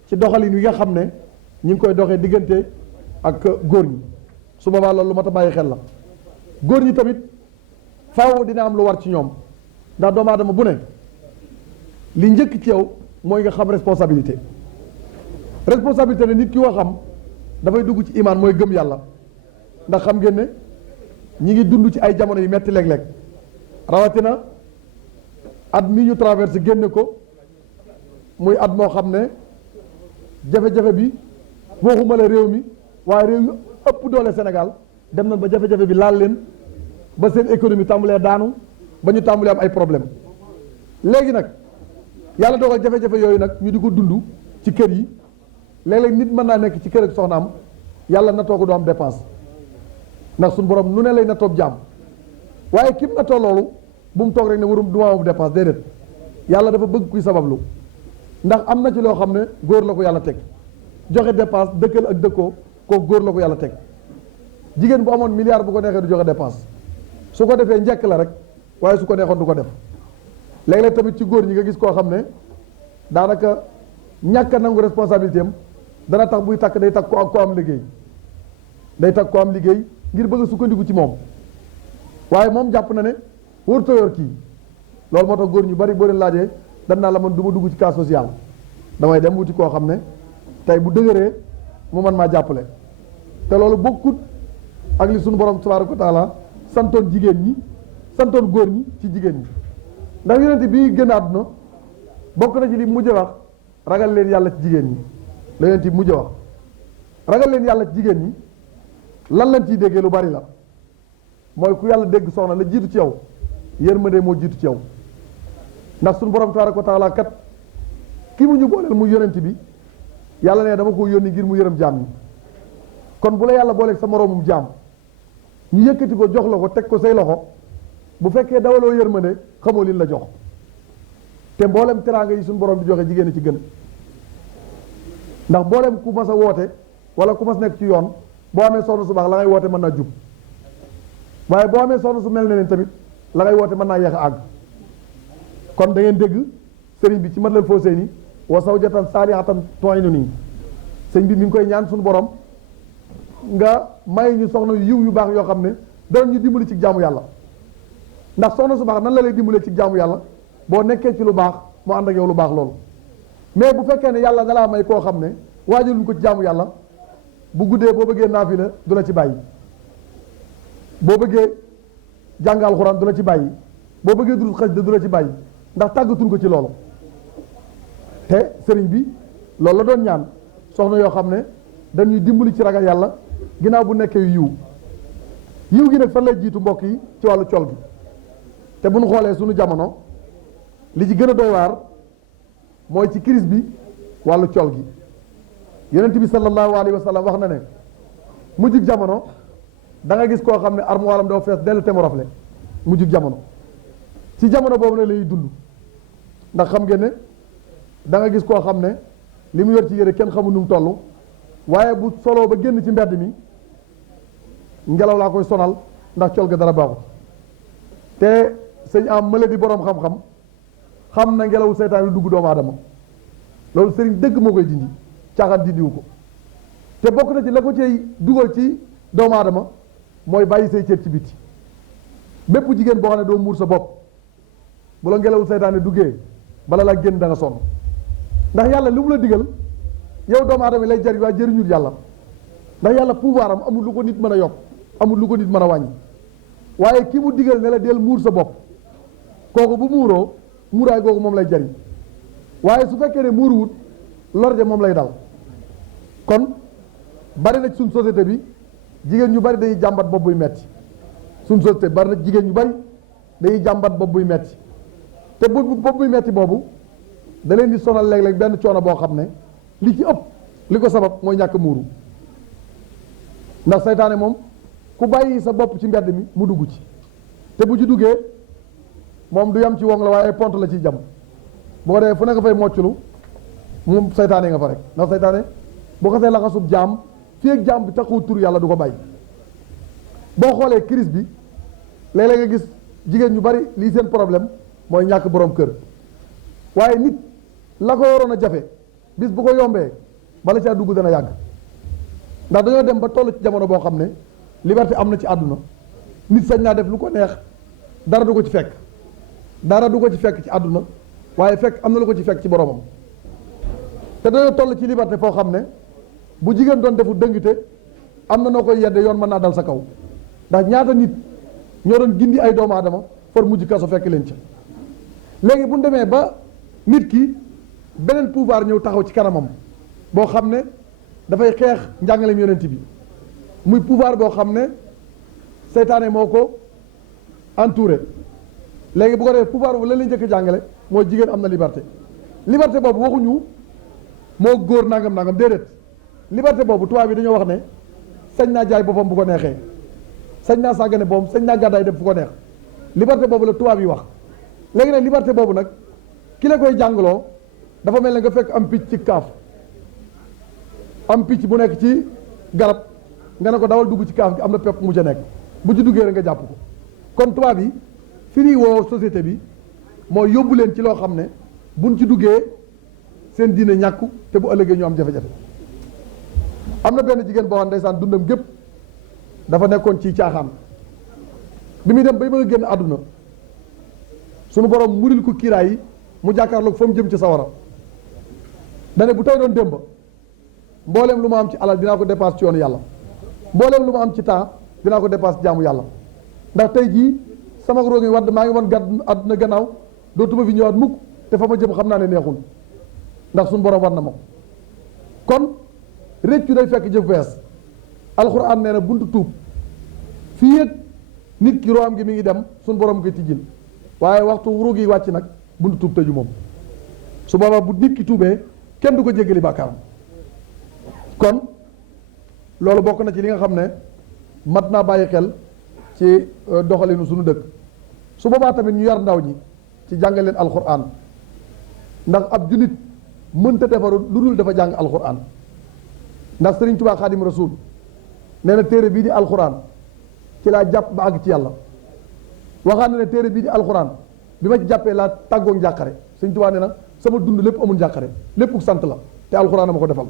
ci doxalin yi nga xam ne ñi ngi koy doxee diggante ak góor ñi su boobaa loolu lu mat a bàyyi xel la góor ñi tamit faaw dina am lu war ci ñoom ndax doomu aadama bu ne li njëkk ci yow mooy nga xam responsabilité ne nit ki xam dafay dugg ci imaan mooy gëm yàlla ndax xam ngeen ne ñi ngi dund ci ay jamono yu metti léeg-léeg rawatina at mi ñu traversé génne ko muy at moo xam ne jafe-jafe bi waxuma la réew mi waaye réew yu ëpp doole Sénégal dem nañ ba jafe-jafe bi laal leen ba seen économie tàmbalee daanu ba ñu tàmbalee am ay problème léegi nag yàlla dogal jafe-jafe yooyu nag ñu di ko dund ci kër yi léeg-léeg nit mën naa nekk ci kër ak soxnaam yàlla natoo ko du am dépense ndax suñu borom nu ne lay natoo jaam waaye kim natoo loolu bu mu toog rek ne warum du ma am dépense déedéet yàlla dafa bëgg kuy sabablu ndax am na ci loo xam ne góor la ko yàlla teg joxe dépense dëkkal ak dëkkoo kooku góor la ko yàlla teg jigéen bu amoon milliard bu ko neexee du joxe dépense su ko defee njëkk la rek waaye su ko neexoon du ko def léeg-léeg tamit ci góor ñi nga gis koo xam ne daanaka ñàkk a nangu responsabilité am dana tax buy takk day takk ko am liggéey day takk ko am liggéey ngir bëgg a sukkandiku ci moom waaye moom jàpp na ne wërta yor kii loolu moo tax góor ñu bari boo leen laajee dan naa la man du ma dugg ci cas social damay dem wuti koo xam ne tey bu dëgëree mu man maa jàppale te loolu bokkut ak li suñu borom tabaaraka wa taala santoon jigéen ñi santoon góor ñi ci jigéen ñi ndax yonent bi gën a àdduna bokk na ci li mujj wax ragal leen yàlla ci jigéen ñi la yonent bi mujj wax ragal leen yàlla ci jigéen ñi lan lañ ciy déggee lu bari la mooy ku yàlla dégg soxna la jiitu ci yow yërmande moo jiitu ci yow ndax suñu borom tabaaraka wa taala kat ki mu ñu booleel muy yonent bi yàlla ne dama ko yónni ngir mu yërëm jaam ñi kon bu la yàlla booleeg sa moroomum jaam ñu yëkkati ko jox la ko teg ko say loxo bu fekkee dawaloo yërmande xamoo liñ la jox te mboolem teraanga yi suñu borom di joxe jigéen ci gën ndax mboolem ku mas a woote wala ku mas nekk ci yoon boo amee soxna su baax la ngay woote mën naa jub waaye boo amee soxna su mel ne leen tamit la ngay woote mën naa yeex a àgg kon da ngeen dégg sëriñ bi ci Matlabul Fawzayni wa zawjatan saalihatan tu'inuni sëñ bi mi ngi koy ñaan suñu borom nga may ñu soxna yu yiw yu baax yoo xam ne danañ ñu dimbali ci jaamu yàlla ndax soxna su baax nan la lay dimbalee ci jaamu yàlla boo nekkee ci lu baax mu ànd ak yow lu baax loolu mais bu fekkee ne yàlla nga laa may koo xam ne waajaluñ ko ci jaamu yàlla bu guddee boo bëggee naafila du la ci bàyyi boo bëggee jàng alxuraan du la ci bàyyi boo bëggee durus xasida du la ci bàyyi ndax tàggatuñ ko ci loolu te sëriñ bi loolu la doon ñaan soxna yoo xam ne dañuy dimbali ci ragal yàlla ginnaaw bu nekkee yiw yiw gi nag fan lay jiitu mbokk yi ci wàllu col gi te bu ñu xoolee suñu jamono li ci gën a doy waar mooy ci crise bi wàllu col gi yonent bi sallallahu alayhi wa sallam wax na ne mujjug jamono da nga gis koo xam ne armoire am doo fees dell te mu rafle mujjug jamono ci jamono boobu nag lay dund ndax xam ngeen ne da nga gis koo xam ne li mu yor ci yére kenn xamul nu mu toll waaye bu soloo ba génn ci mbedd mi ngelaw laa koy sonal ndax col ga dara baaxut te sëñ am mële di boroom xam-xam xam na ngelawu seytaan lu dugg doomu aadama loolu sëriñ dëgg moo koy dindi caaxaan dindiwu ko te bokk na ci la ko cay dugal ci doomu aadama mooy bàyyi say cër ci biti bépp jigéen boo xam ne doo muur sa bopp bu la ngelawu seytaane duggee bala laa génn da nga sonn ndax yàlla li mu la digal yow doomu aadama lay jariñ waaye jëriñul yàlla ndax yàlla pouvoir am amul lu ko nit mën a yokk amul lu ko nit mën a wàññi waaye ki mu digal ne la del muur sa bopp kooku bu muuroo muuraay googu moom lay jariñ waaye su fekkee ne muuruwut lor ja moom lay dal kon bari na ci suñ société bi jigéen ñu bari dañuy jàmbat bopp buy metti suñ société bari na jigéen ñu bari dañuy jàmbat bopp buy metti te bopp buy metti boobu da leen di sonal léeg-léeg benn coono boo xam ne li ci ëpp li ko sabab mooy ñàkk muuru ndax saytaane moom ku bàyyi sa bopp ci mbedd mi mu dugg ci te bu ci duggee moom du yam ci wong la waaye pont la ciy jam boo dee fu ne nga fay mocculu moom saytaane nga fa rek ndax saytaane bu xasee laxasub jaam fii ak jaam bi taxawu tur yàlla du ko bàyyi. boo xoolee crise bi léeg-léeg nga gis jigéen ñu bari lii seen problème mooy ñàkk borom kër waaye nit la ko waroon a jafe bis bu ko yombee bala caa dugg dana yàgg ndax dañoo dem ba toll ci jamono boo xam ne liberté am na ci àdduna nit sañ naa def lu ko neex dara du ko ci fekk dara du ko ci fekk ci àdduna waaye fekk am na lu ko ci fekk ci boromam te dañoo toll ci liberté foo xam ne bu jigéen doon defu dëngte am na noo koy yedde yoon mën naa dal sa kaw ndax ñaata nit ñoo doon gindi ay doomu aadama far mujj kaso fekk leen ca léegi bu ñu demee ba nit ki beneen pouvoir ñëw taxaw ci kanamam boo xam ne dafay xeex njàngaleem yonent bi muy pouvoir boo xam ne seytaane moo ko entouré léegi bu ko defee pouvoir boobu lan lañ njëkk a jàngale mooy jigéen am na liberté liberté boobu waxuñu moo góor nangam nangam déedéet liberté boobu tubaab bi dañoo wax ne sañ naa jaay boppam bu ko neexee sañ naa sàggane boppam sañ naa gàddaay dem fu ko neex liberté boobu la tubaab yi wax léegi nag liberté boobu nag ki la koy jàngaloo dafa mel ne nga fekk am picc ci kaaf am picc bu nekk ci garab nga ne ko dawal dugg ci kaaf gi am na pepp mu ca nekk bu ci duggee rek nga jàpp ko kon tubaab yi fi ñuy woo société bi mooy yóbbu leen ci loo xam ne buñ ci duggee seen diine ñàkku te bu ëllëgee ñu am jafe-jafe am na benn jigéen boo xam ne ndeysaan dundam gépp dafa nekkoon ci caaxaan bi muy dem bay bëgg a génn àdduna sunu borom muril ko kiiraay yi mu jàkkaarloog fa mu jëm ci sawara dane bu tey doon démb mbooleem lu ma am ci alal dinaa ko dépasse ci yoonu yàlla mbooleem lu ma am ci temps dinaa ko dépasse jaamu yàlla ndax tey jii sama roog yi wadd maa ngi woon gàdd àdduna gannaaw dootuma fi ñëwaat mukk te fa ma jëm xam naa ne neexul ndax suñu borom war na ma kon réccu day fekk jëf bees alxuraan nee na buntu tuub fii ak nit ki roam gi mi ngi dem suñu borom koy tijjil waaye waxtu ruug yi wàcc nag buntu tuub tëju moom su boobaa bu nit ki tuubee kenn du ko jéggali bàkkaaram kon loolu bokk na ci li nga xam ne mat naa bàyyi xel ci doxalinu suñu dëkk su boobaa tamit ñu yar ndaw ñi ci jàngal leen alxuraan ndax ab jullit mënta defaru lu dul dafa jàng alxuraan ndax Sëriñ Tuubaa Xaadim Rasuul nee na téere bii di alxuraan ci laa jàpp ba àgg ci yàlla waxaan na ne téere bii di alxuraan bi ma ci jàppee laa tàggoo njàqare Sëriñ Tuubaa nee na sama dund lépp amul njàqare lépp sant la te alxuraan ma ko defal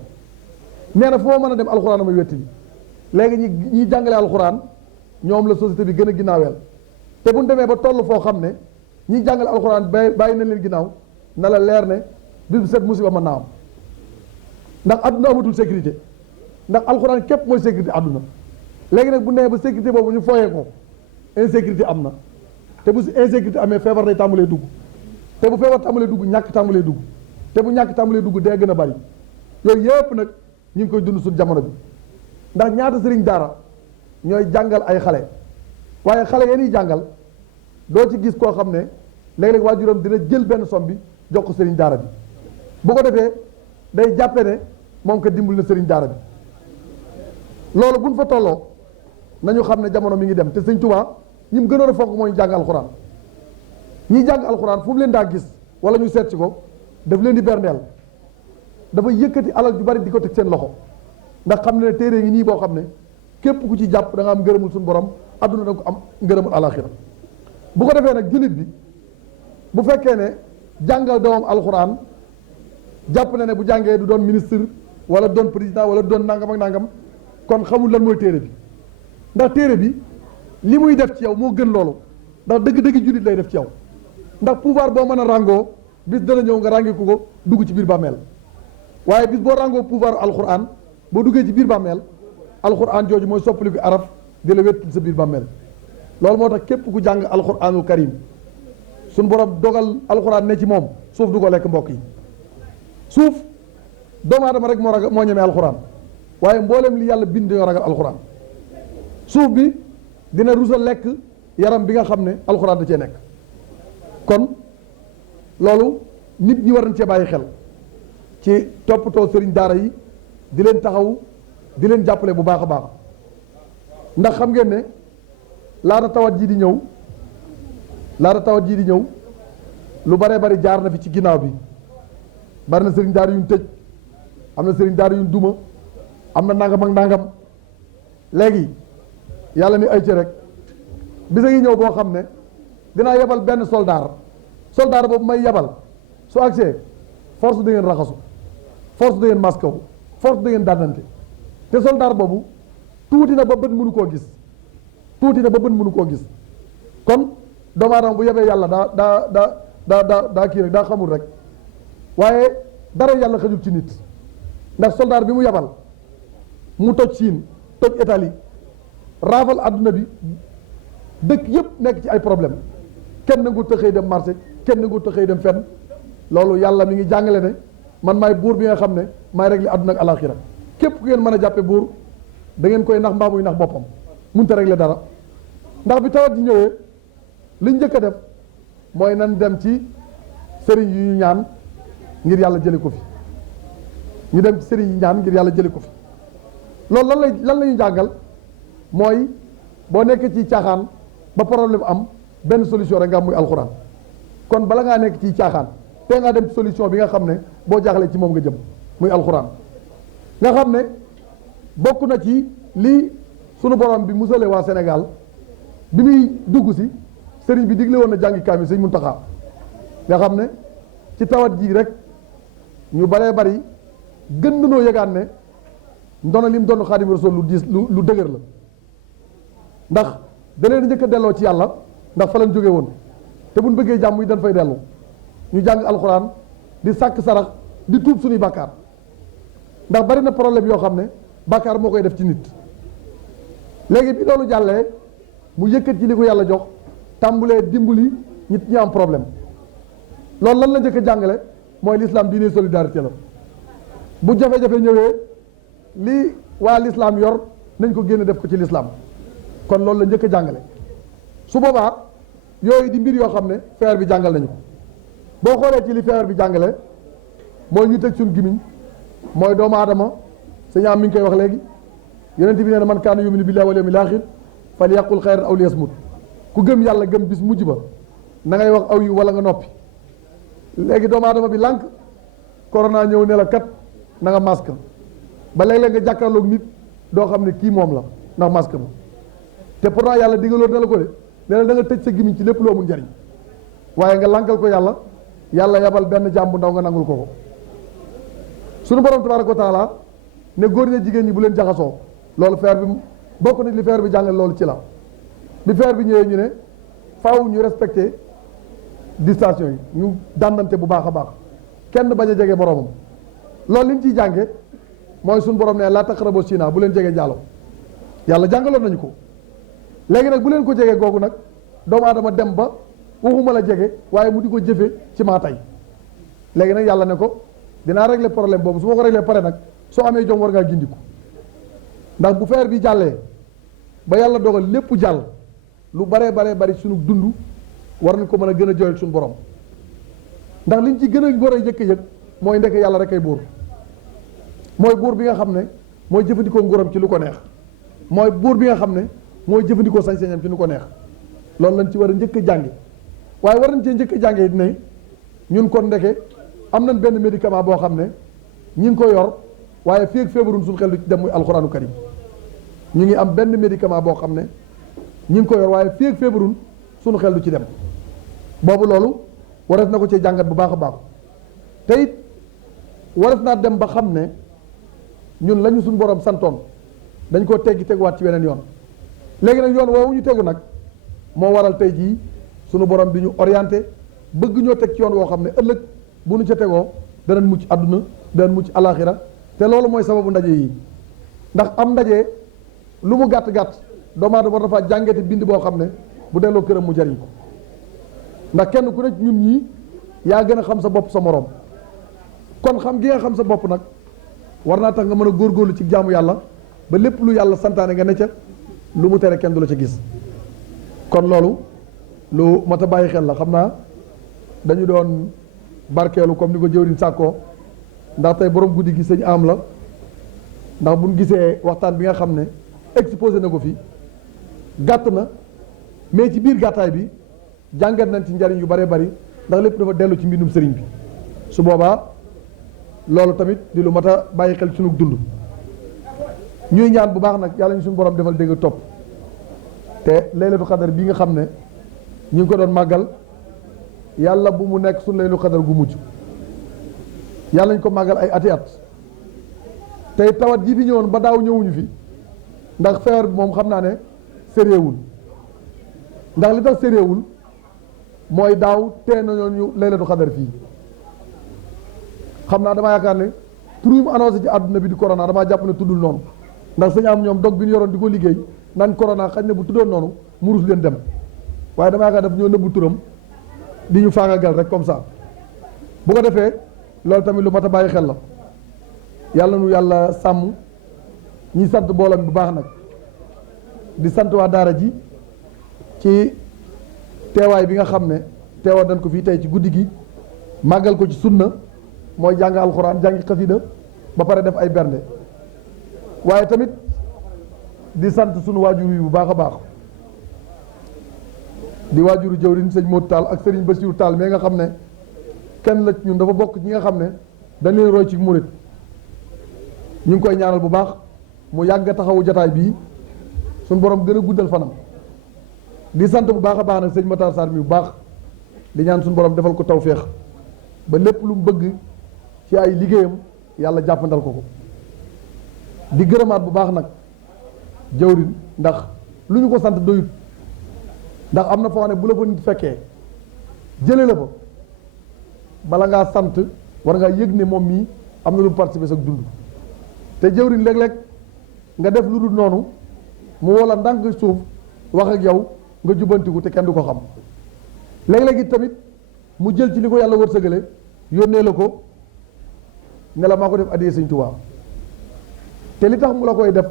nee na foo mën a dem alxuraan ma wetti bi léegi ñi jàngale alxuraan ñoom la société bi gën a ginnaaweel te bu ñu demee ba toll foo xam ne ñi jàngale alxuraan bàyyi na leen ginnaaw na la leer ne bis bu set musiba mën naa am ndax adduna amatul sécurité ndax alxuraan képp mooy sécurité adduna léegi nag bu nee ba sécurité boobu ñu fooyee ko insécurité am na te bu insécurité amee feebar day tàmbalee dugg te bu feebar tàmbalee dugg ñàkk tàmbalee dugg te bu ñàkk tàmbalee dugg dee gën a bari yooyu yëpp nag ñu ngi koy dund suñu jamono bi ndax ñaata sëriñ daara ñooy jàngal ay xale waaye xale yéen jàngal doo ci gis koo xam ne léeg-léeg waajuram dina jël benn somme bi jox ko sëriñ daara bi bu ko defee day jàppe ne moom ko dimbal na sëriñ daara bi loolu buñ fa tolloo nañu xam ne jamono mi ngi dem te sëñ Tuubaa ñi mu gënoon a fonk mooy jàng alxuraan ñiy jàng alxuraan fu mu leen daa gis wala ñu seet ci ko daf leen di berndeel dafa yëkkati alal ju bari di ko teg seen loxo ndax xam ne téere ngi nii boo xam ne képp ku ci jàpp da nga am ngërëmul suñu borom adduna da nga ko am ngërëmul alaxira bu ko defee nag jullit bi bu fekkee ne jàngal doomam alxuraan jàpp na ne bu jàngee du doon ministre wala doon président wala doon nangam ak nangam kon xamul lan mooy téere bi ndax téere bi li muy def ci yow moo gën loolu ndax dëgg-dëgg jullit lay def ci yow ndax pouvoir boo mën a ràngoo bis dana ñëw nga ràngi ko dugg ci biir bàmmeel waaye bis boo ràngoo pouvoir alxuraan boo duggee ci biir bàmmeel alxuraan jooju mooy soppali ko araf di la wettil sa biir bàmmeel loolu moo tax képp ku jàng alxuraanul karim suñ borom dogal alxuraan ne ci moom suuf du ko lekk mbokk yi suuf doomu aadama rek moo ñemee alxuraan waaye mboolem li yàlla bind dañoo ragal alxuraan suuf bi dina rusa lekk yaram bi nga xam ne alxuraan da cee nekk kon loolu nit ñi war nañ cee bàyyi xel ci toppatoo sëriñ daara yi di leen taxaw di leen jàppale bu baax a baax ndax xam ngeen ne laata tawat jii di ñëw lu baree bari jaar na fi ci ginnaaw bi bari na sëriñ daara yuñ tëj am na sëriñ daara yuñ duma am na nangam ak nangam léegi yàlla ni ay ci rek bisa ngi ñëw boo xam ne dinaa yebal benn soldaar boobu may yebal su agsee force da ngeen raxasu force da ngeen masque wu force da ngeen dànnante te soldaar boobu tuuti na ba bët mënu koo gis kon doomu aadama bu yebee yàlla daa kii rek daa xamul rek waaye dara yàlla xajul ci nit ndax soldaar bi mu yebal mu toj Chine toj Italie raafal adduna bi dëkk yëpp nekk ci ay problème kenn nangu tëxëy dem marché kenn nangu tëxëy dem fenn loolu yàlla mi ngi jàngale ne man maay buur bi nga xam ne maay régler adduna ak alaxira képp ku ngeen mën a jàppe buur da ngeen koy nax mbaa muy nax boppam mënut a régler dara ndax bi tawat ji ñëwee liñ njëkk a def mooy nan dem ci sëriñ yu ñu ñaan ngir yàlla jële ko fi ñu dem ci sëriñ yi ñaan ngir yàlla jële ko fi loolu lan la ñu jàngal mooy boo nekkee ci caaxaan ba problème am benn solution rek nga am muy alxuraan kon bala ngaa nekk ci caaxaan te ngaa dem ci solution bi nga xam ne boo jaaxlee ci moom nga jëm muy alxuraan nga xam ne bokk na ci lii sunu borom bi musale waa Sénégal bi muy dugg si sëriñ bi digle woon na jàngi kaamil sëñ Muntaxa nga xam ne ci tawat ji rek ñu baree bari gën nanoo yëgaan ne ndono lim doon Xaadimu Rasuul lu diis lu dëgër la ndax da leen njëkk a delloo ci yàlla ndax fa lañ jóge woon te buñ bëggee jàmm yi dañ fay dellu ñu jàng alxuraan di sàkk sarax di tuub suñuy bàkkaar ndax bari na problème yoo xam ne bàkkaar moo koy def ci nit léegi bi loolu jàllee mu yëkkat ci li ko yàlla jox tàmbulee dimbali nit ñi am problème loolu lan la njëkk a jàngale mooy l'islam diine solidarité la bu jafe-jafe ñëwee li waa l'islam yor nañ ko génne def ko ci l'islam kon loolu la njëkk a jàngale su boobaa yooyu di mbir yoo xam ne feebar bi jàngal nañu ko boo xoolee ci li feebar bi jàngale mooy ñu tëj suñ gimiñ mooy doomu aadama sëñ am mi ngi koy wax léegi yonent bi nee na man kaana yuminu billahi wal yawmil axir fal yaqul xayran aw liyasmut ku gëm yàlla gëm bis mujj ba na ngay wax aw yu wala nga noppi léegi doomu aadama bi lànk corona ñëw ne la kat na nga masque ba léeg-léeg nga jàkkaarloog nit doo xam ne kii moom la ndax masque ma te pourtant yàlla digaloon na la ko de nee na da nga tëj sa gimiñ ci lépp loo mun njariñ waaye nga lànkal ko yàlla yabal benn jaam bu ndaw nga nangul ko sunu borom tabaaraka wa taala ne góor ñi jigéen ñi bu leen jaxasoo loolu feer bi bokk na li feer bi jàngal loolu ci la bi feer bi ñëwee ñu ne faaw ñu respecté distanciation yi ñu dàndante bu baax a baax kenn bañ a jege boromam loolu li ñu ciy jànge mooy suñu borom ne laa taqrabu zina bu leen jege njaalo yàlla jàngaloon nañu ko léegi nag bu leen ko jege googu nag doomu aadama dem ba waxuma la jege waaye mu di ko jëfe ci maa tey léegi nag yàlla ne ko dinaa régler problème boobu su ma ko régler pare nag soo amee jom war ngaa gindiku ndax bu feer bi jàllee ba yàlla dogal lépp jàll lu baree bari suñu dund war nañ ko mën a gën a jooyal suñu borom ndax liñ ci gën a war a jëkk yëg mooy ndekk yàlla rek ay buur mooy buur bi nga xam ne mooy jëfandikoo nguuram ci lu ko neex mooy buur bi nga xam ne mooy jëfandikoo sañ-sañam ci lu ko neex loolu lañ ci war a njëkk a jànge waaye war nañ cee njëkk a jànge ne ñun kon ndeke am nañ benn médicament boo xam ne ñi ngi ko yor waaye fii ak feebarun suñu xel du ci dem muy alxuraanu karim ñu ngi am benn médicament boo xam ne ñi ngi ko yor waaye fii ak feebarun suñu xel du ci dem boobu loolu warees na ko ci jàngat bu baax a baax te it warees naa dem ba xam ne ñun lañu suñu borom santoon dañ koo teggi teguwaat ci weneen yoon léegi nag yoon woowu ñu tegu nag moo waral tey jii suñu borom bi ñu orienté bëgg ñoo teg ci yoon woo xam ne ëllëg bu ñu ca tegoo danañ mucc àdduna danañ mucc alaxira te loolu mooy sababu ndaje yi ndax am ndaje lu mu gàtt-gàtt doomu aadama war dafa jàngete bind boo xam ne bu delloo këram mu jariñ ko ndax kenn ku ne ñun ñii yaa gën a xam sa bopp sa moroom kon xam gi nga xam sa bopp nag war naa tax nga mën a góorgóorlu ci jaamu yàlla ba lépp lu yàlla santaane nga ne ca lu mu tere kenn du la ca gis kon loolu lu mat a bàyyi xel la xam naa dañu doon barkeelu comme ni ko jëwriñ sàkkoo ndax tey borom guddi gi sëñ am la ndax buñ gisee waxtaan bi nga xam ne exposé na ko fi gàtt na mais ci biir gàttaay bi jàngat nañ ci njariñ yu bare bari ndax lépp dafa dellu ci mbindum sëriñ bi su boobaa loolu tamit di lu mat a bàyyi xel sunu dund ñuy ñaan bu baax nag yàlla ñu suñu borom defal dégg topp te laylatul xadar bii nga xam ne ñu ngi ko doon màggal yàlla bu mu nekk suñu laylatul xadar gu mujj yàlla ñu ko màggal ay ati at tey tawat ji fi ñëwoon ba daaw ñëwuñu fi ndax feebar bi moom xam naa ne séréewul ndax li tax séréewul mooy daaw tee nañoo ñu laylatul xadar fii xam naa damaa yaakaar ne tur yi mu annoncé ci àdduna bi di corona damaa jàpp ne tuddul noonu ndax sañ am ñoom dog bi ñu yoroon di ko liggéey naan corona xañ ne bu tuddoon noonu mu rus leen dem waaye damaa yaakaar daf ñoo nëbbu turam di ñu faagagal rek comme ça bu ko defee loolu tamit lu mat a bàyyi xel la yàlla nu yàlla sàmm ñi sant mbooloo mi bu baax nag di sant waa daara ji ci teewaay bi nga xam ne teewal dañ ko fii tey ci guddi gi màggal ko ci sunna mooy jàng alxuraan jàngi xasida ba pare def ay bernde waaye tamit di sant sunu waajur yi bu baax a baax di waajuru jëwriñ sëñ Modou Tall ak sëriñ Bassirou Tall mais nga xam ne kenn la ñun dafa bokk ci nga xam ne dañ leen roy ci murit ñu ngi koy ñaanal bu baax mu yàgg taxawu jataay bii suñu borom gën a guddal fanam di sant bu baax a baax nag sëñ Matar Sarr mi bu baax di ñaan suñu borom defal ko tawféex ba lépp lu mu bëgg ci ay liggéeyam yàlla jàppandal ko di gërëmaat bu baax nag jawrin ndax lu ñu ko sant doyut ndax am na foo xam ne bu la fa nit fekkee jële la fa bala ngaa sant war ngaa yëg ne moom mii am na lu participer sa dund te jawrin léeg-léeg nga def lu dul noonu mu wala ndànk suuf wax ak yow nga jubbantiku te kenn du ko xam léeg-léeg it tamit mu jël ci li ko yàlla wërsëgale yónnee la ko ne la maa ko def addiyee sëñ Tuubaa te li tax mu la koy def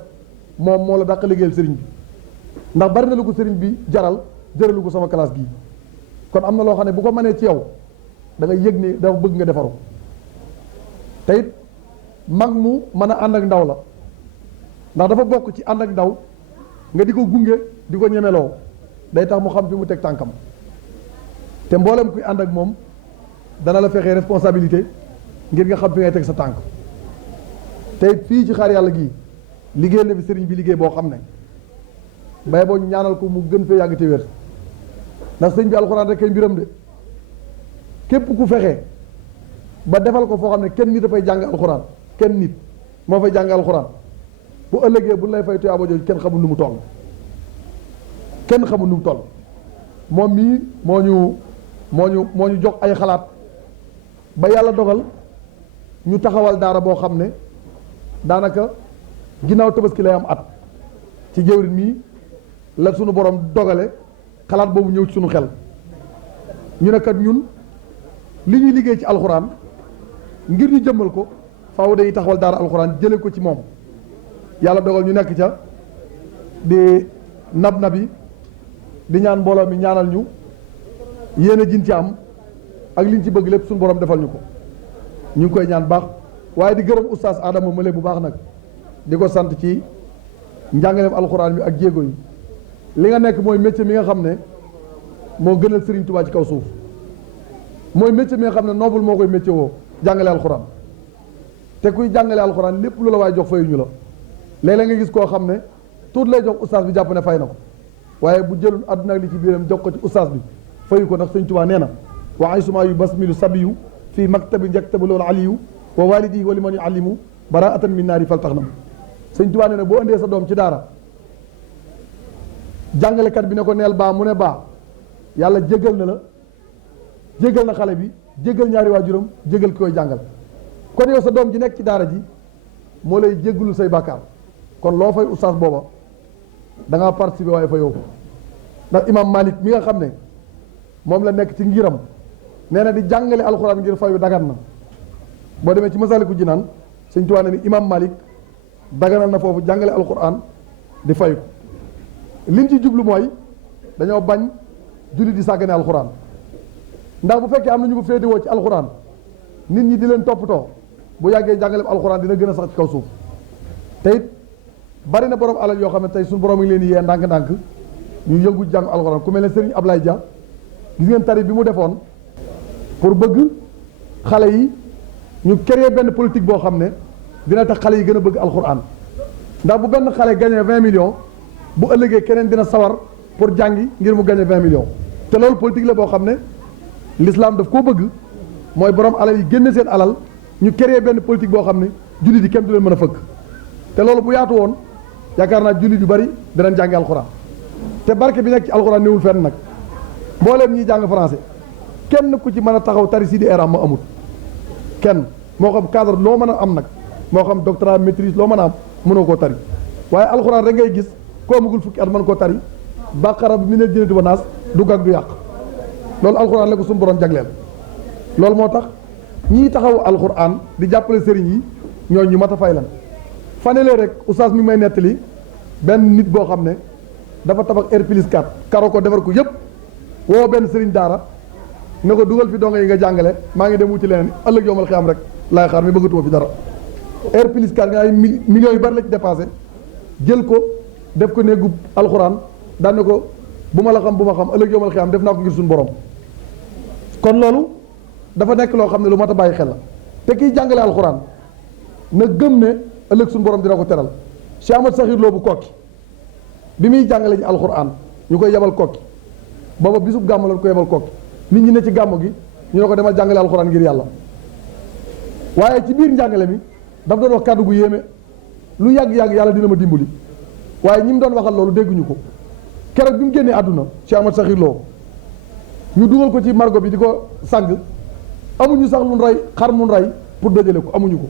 moom moo la dàq liggéeyal sëriñ bi ndax bari na lu ko sëriñ bi jaral jëralu ko sama classe gii kon am na loo xam ne bu ko mënee ci yow da ngay yëg ni dafa bëgg nga defaru te it mag mu mën a ànd ak ndaw la ndax dafa bokk ci ànd ak ndaw nga di ko gunge di ko ñemeloo day tax mu xam fi mu teg tànkam te mboolem kuy ànd ak moom dana la fexee responsabilité ngir nga xam fi ngay teg sa tànk te it fii ci xaar yàlla gii liggéey na fi sëriñ bi liggéey boo xam ne bay boo ñu ñaanal ko mu gën fee yàgg te wér ndax sëriñ bi alxuraan rek kay mbiram de képp ku fexe ba defal ko foo xam ne kenn nit dafay jàng alxuraan kenn nit moo fay jàng alxuraan bu ëllëgee bu lay fay tuyaaba jooju kenn xamul nu mu toll kenn xamul nu mu toll moom mii moo ñu jox ay xalaat ba yàlla dogal ñu taxawal daara boo xam ne daanaka ginnaaw tabaski lay am at ci jëwrin mii la sunu borom dogale xalaat boobu ñëw ci sunu xel ñu ne kat ñun li ñuy liggéey ci alxuraan ngir ñu jëmmal ko faaw dañuy taxawal daara alxuraan jële ko ci moom yàlla dogal ñu nekk ca di nabi di ñaan mbooloo mi ñaanal ñu yéen a jin ci am ak liñ ci bëgg lépp suñu borom defal ñu ko ñu ngi koy ñaan baax waaye di gërëm oustaz Adama Mële bu baax nag di ko sant ci njàngaleem alxuraan bi ak jéego yi li nga nekk mooy métier mi nga xam ne moo gënal Serigne Touba ci kaw suuf mooy métier mi nga xam ne noble moo koy métier woo jàngale alxuraan te kuy jàngale alxuraan lépp lu la waaye jox fayuñu la léeg-léeg nga gis koo xam ne tuut lay jox oustaz bi jàpp ne fay na ko waaye bu jëlul àdduna ak li ci biiram jox ko ci oustaz bi fayu ko ndax Sëñ Touba nee na wa ay suma yu basmilu sabiyu fii maktabin yaktabu loolu aliyu wa walidihi wa liman yuallimu baraatan min naari fal tax na Sëñ Touba nee na boo indee sa doom ci daara jàngalekat bi ne ko neel baa mu ne baa yàlla jégal na la jégal na xale bi jégal ñaari waajuram jégal ki koy jàngal kon yow sa doom ji nekk ci daara ji moo lay jéggalu say bàkkaar kon loo fay oustaz booba da ngaa participer waaye fa yow ko ndax imam Malik mi nga xam ne moom la nekk ci ngiram nee na di jàngale alxuraan ngir fayu dagan na boo demee ci Masaliku Jinaan Sëñ Tuubaa ne ni imam Malik daganal na foofu jàngale alxuraan di fayu ko liñ ci jublu mooy dañoo bañ julli di sàggane alxuraan ndax bu fekkee am na ñu ko féetewoo ci alxuraan nit ñi di leen toppatoo bu yàggee jàngaleem alxuraan dina gën a sax ci kaw suuf te it bari na borom alal yoo xam ne tey suñu borom yi leen yee ndànk-ndànk ñu yëngu jàng alxuraan ku mel ne Serigne Ablaye Dia gis ngeen tari bi mu defoon pour bëgg xale yi ñu créer benn politique boo xam ne dina tax xale yi gën a bëgg alxuraan ndax bu benn xale gagné 20 millions bu ëllëgee keneen dina sawar pour jàngi ngir mu gagné 20 millions te loolu politique la boo xam ne l'islam daf koo bëgg mooy borom alal yi génne seen alal ñu créer benn politique boo xam ne jullit yi kenn du leen mën a fëkk te loolu bu yaatu woon yaakaar naa jullit yu bari dinañ jàngi alxuraan te barke bi nekk ci alxuraan néewul fenn nag mbooleem ñiy jàng français kenn ku ci mën a taxaw tari si di eram ma amut kenn moo xam cadre loo mën a am nag moo xam doctorat maîtrise loo mën a am mënoo koo tari waaye alxuraan rek ngay gis koo amagul fukki at mën koo tari baqara bi minal jinnati wan naas du gag du yàq loolu alxuraan la ko suñu borom jagleel loolu moo tax ñii taxaw alxuraan di jàppale sëriñ yi ñooñu ñu mat a fay lan fanelee rek oustaz mi may nettali benn nit boo xam ne dafa tabax R+4 karo ko defar ko yëpp woo benn sëriñ daara ne ko dugal fi dongo yi nga jàngale maa ngi dem wuti leneen ëllëg yowmal xiyaam rek laay xaar mi bëggatuma fi dara R+4 nga ay millions yu bari la ci dépassé jël ko def ko néegu alxuraan daan ne ko bu ma la xam bu ma xam ëllëg yowmal xiyaam def naa ko ngir suñu borom kon loolu dafa nekk loo xam ne lu mat a bàyyi xel la te kiy jàngale alxuraan na gëm ne ëllëg suñu borom dina ko teral Cheikh Ahmad Sakhir Lo bu kokki bi muy jàngale ji alxuraan ñu koy yebal kokki booba bisub gàmm lañ ko yebal kokki nit ñi ne ci gàmm gi ñu ne ko demal jàngale alxuraan ngir yàlla waaye ci biir njàngale mi daf doon wax kàddu gu yéeme lu yàgg-yàgg yàlla dina ma dimbali waaye ñi mu doon waxal loolu dégguñu ko keroog bi mu génnee àdduna Cheikh Ahmad Sakhir Lo ñu dugal ko ci margo bi di ko sàng amuñu sax lu rey xar mun rey pour dajale ko amuñu ko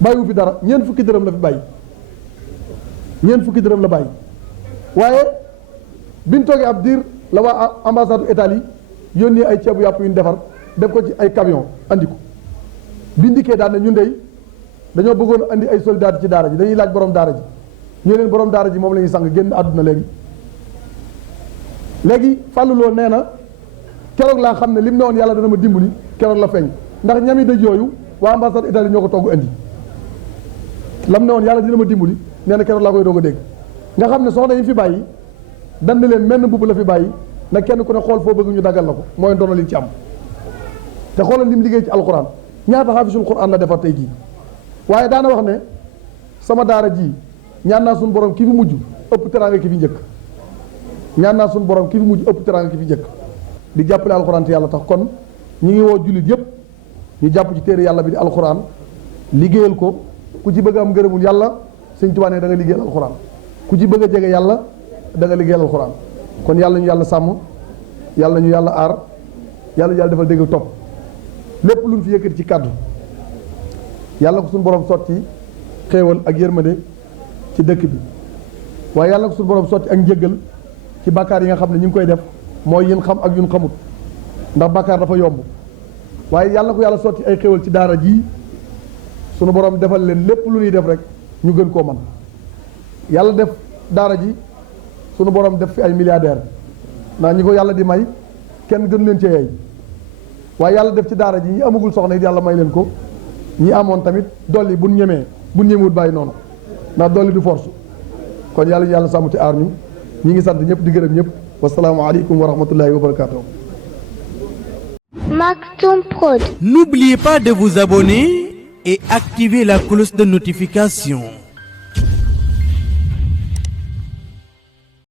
bàyyiwu fi dara ñeent fukki dërëm la fi bàyyi ñeent fukki dërëm la bàyyi waaye biñ toogee ab diir la waa ambassade Italie yónnee ay ceebu yàpp yu ñu defar def ko ci ay camion andi ko bi ndikkee daan ne ñun dey dañoo bëggoon andi ay soldats ci daara ji dañuy laaj borom daara ji ñu leen borom daara ji moom la ñuy sang génn àdduna léegi Fallou Lo nee na keroog laa xam ne lim ne woon yàlla dana ma dimbali keroog la feeñ ndax ñami dëj yooyu waa ambassade Italie ñoo ko togg andi lam ne woon yàlla dina ma dimbali nee na keroog laa koy doog a dégg nga xam ne soxna yi fi bàyyi dan leen menn mbubb la fi bàyyi na kenn ku ne xool foo bëgg ñu daggal la ko mooy ndono liñ ci am te xoolal lim liggéey ci alxuraan ñaata xaafisul xuraan la defar tey jii waaye daana wax ne sama daara ji ñaan naa suñu borom ki fi mujj ëpp teraanga ki fi njëkk ñaan naa suñu borom ki fi mujj ëpp teraanga ki fi njëkk di jàppale alxuraan te yàlla tax kon ñi ngi woo jullit yëpp ñu jàpp ci téere yàlla bi di alxuraan liggéeyal ko ku ci bëgg am ngërëmul yàlla sëñ Tuubaa ne da nga liggéeyal alxuraan ku ci bëgg a jege yàlla da nga liggéeyal alxuraan kon yàlla ñu yàlla sàmm yàlla ñu yàlla aar yàlla ñu yàlla defal dégg topp lépp lu ñu fi yëkkati ci kàddu yàlla ko suñu borom sotti xéewal ak yërmande ci dëkk bi waaye yàlla ko suñu borom sotti ak njëggal ci bàkkaar yi nga xam ne ñu ngi koy def mooy yéen xam ak yun xamut ndax bàkkaar dafa yomb waaye yàlla ko yàlla sotti ay xéewal ci daara ji sunu borom defal leen lépp lu ñuy def rek ñu gën koo man yàlla def daara ji sunu borom def fi ay milliardaire ndax ñi ko yàlla di may kenn gën leen ci yeey waaye yàlla def ci daara ji ñi amagul soxna it yàlla may leen ko ñi amoon tamit dolli buñ ñemee buñ ñemewut bàyyi noonu ndax dolli du force kon yàlla ñu yàlla sàmm ci aar ñu ñi ngi sant ñëpp di gërëm ñëpp wasalaamu aleykum wa rahmatullahi wa barakatuh. Maktoum Prod. N'oubliez pas de vous abonner et activer la cloche de notification.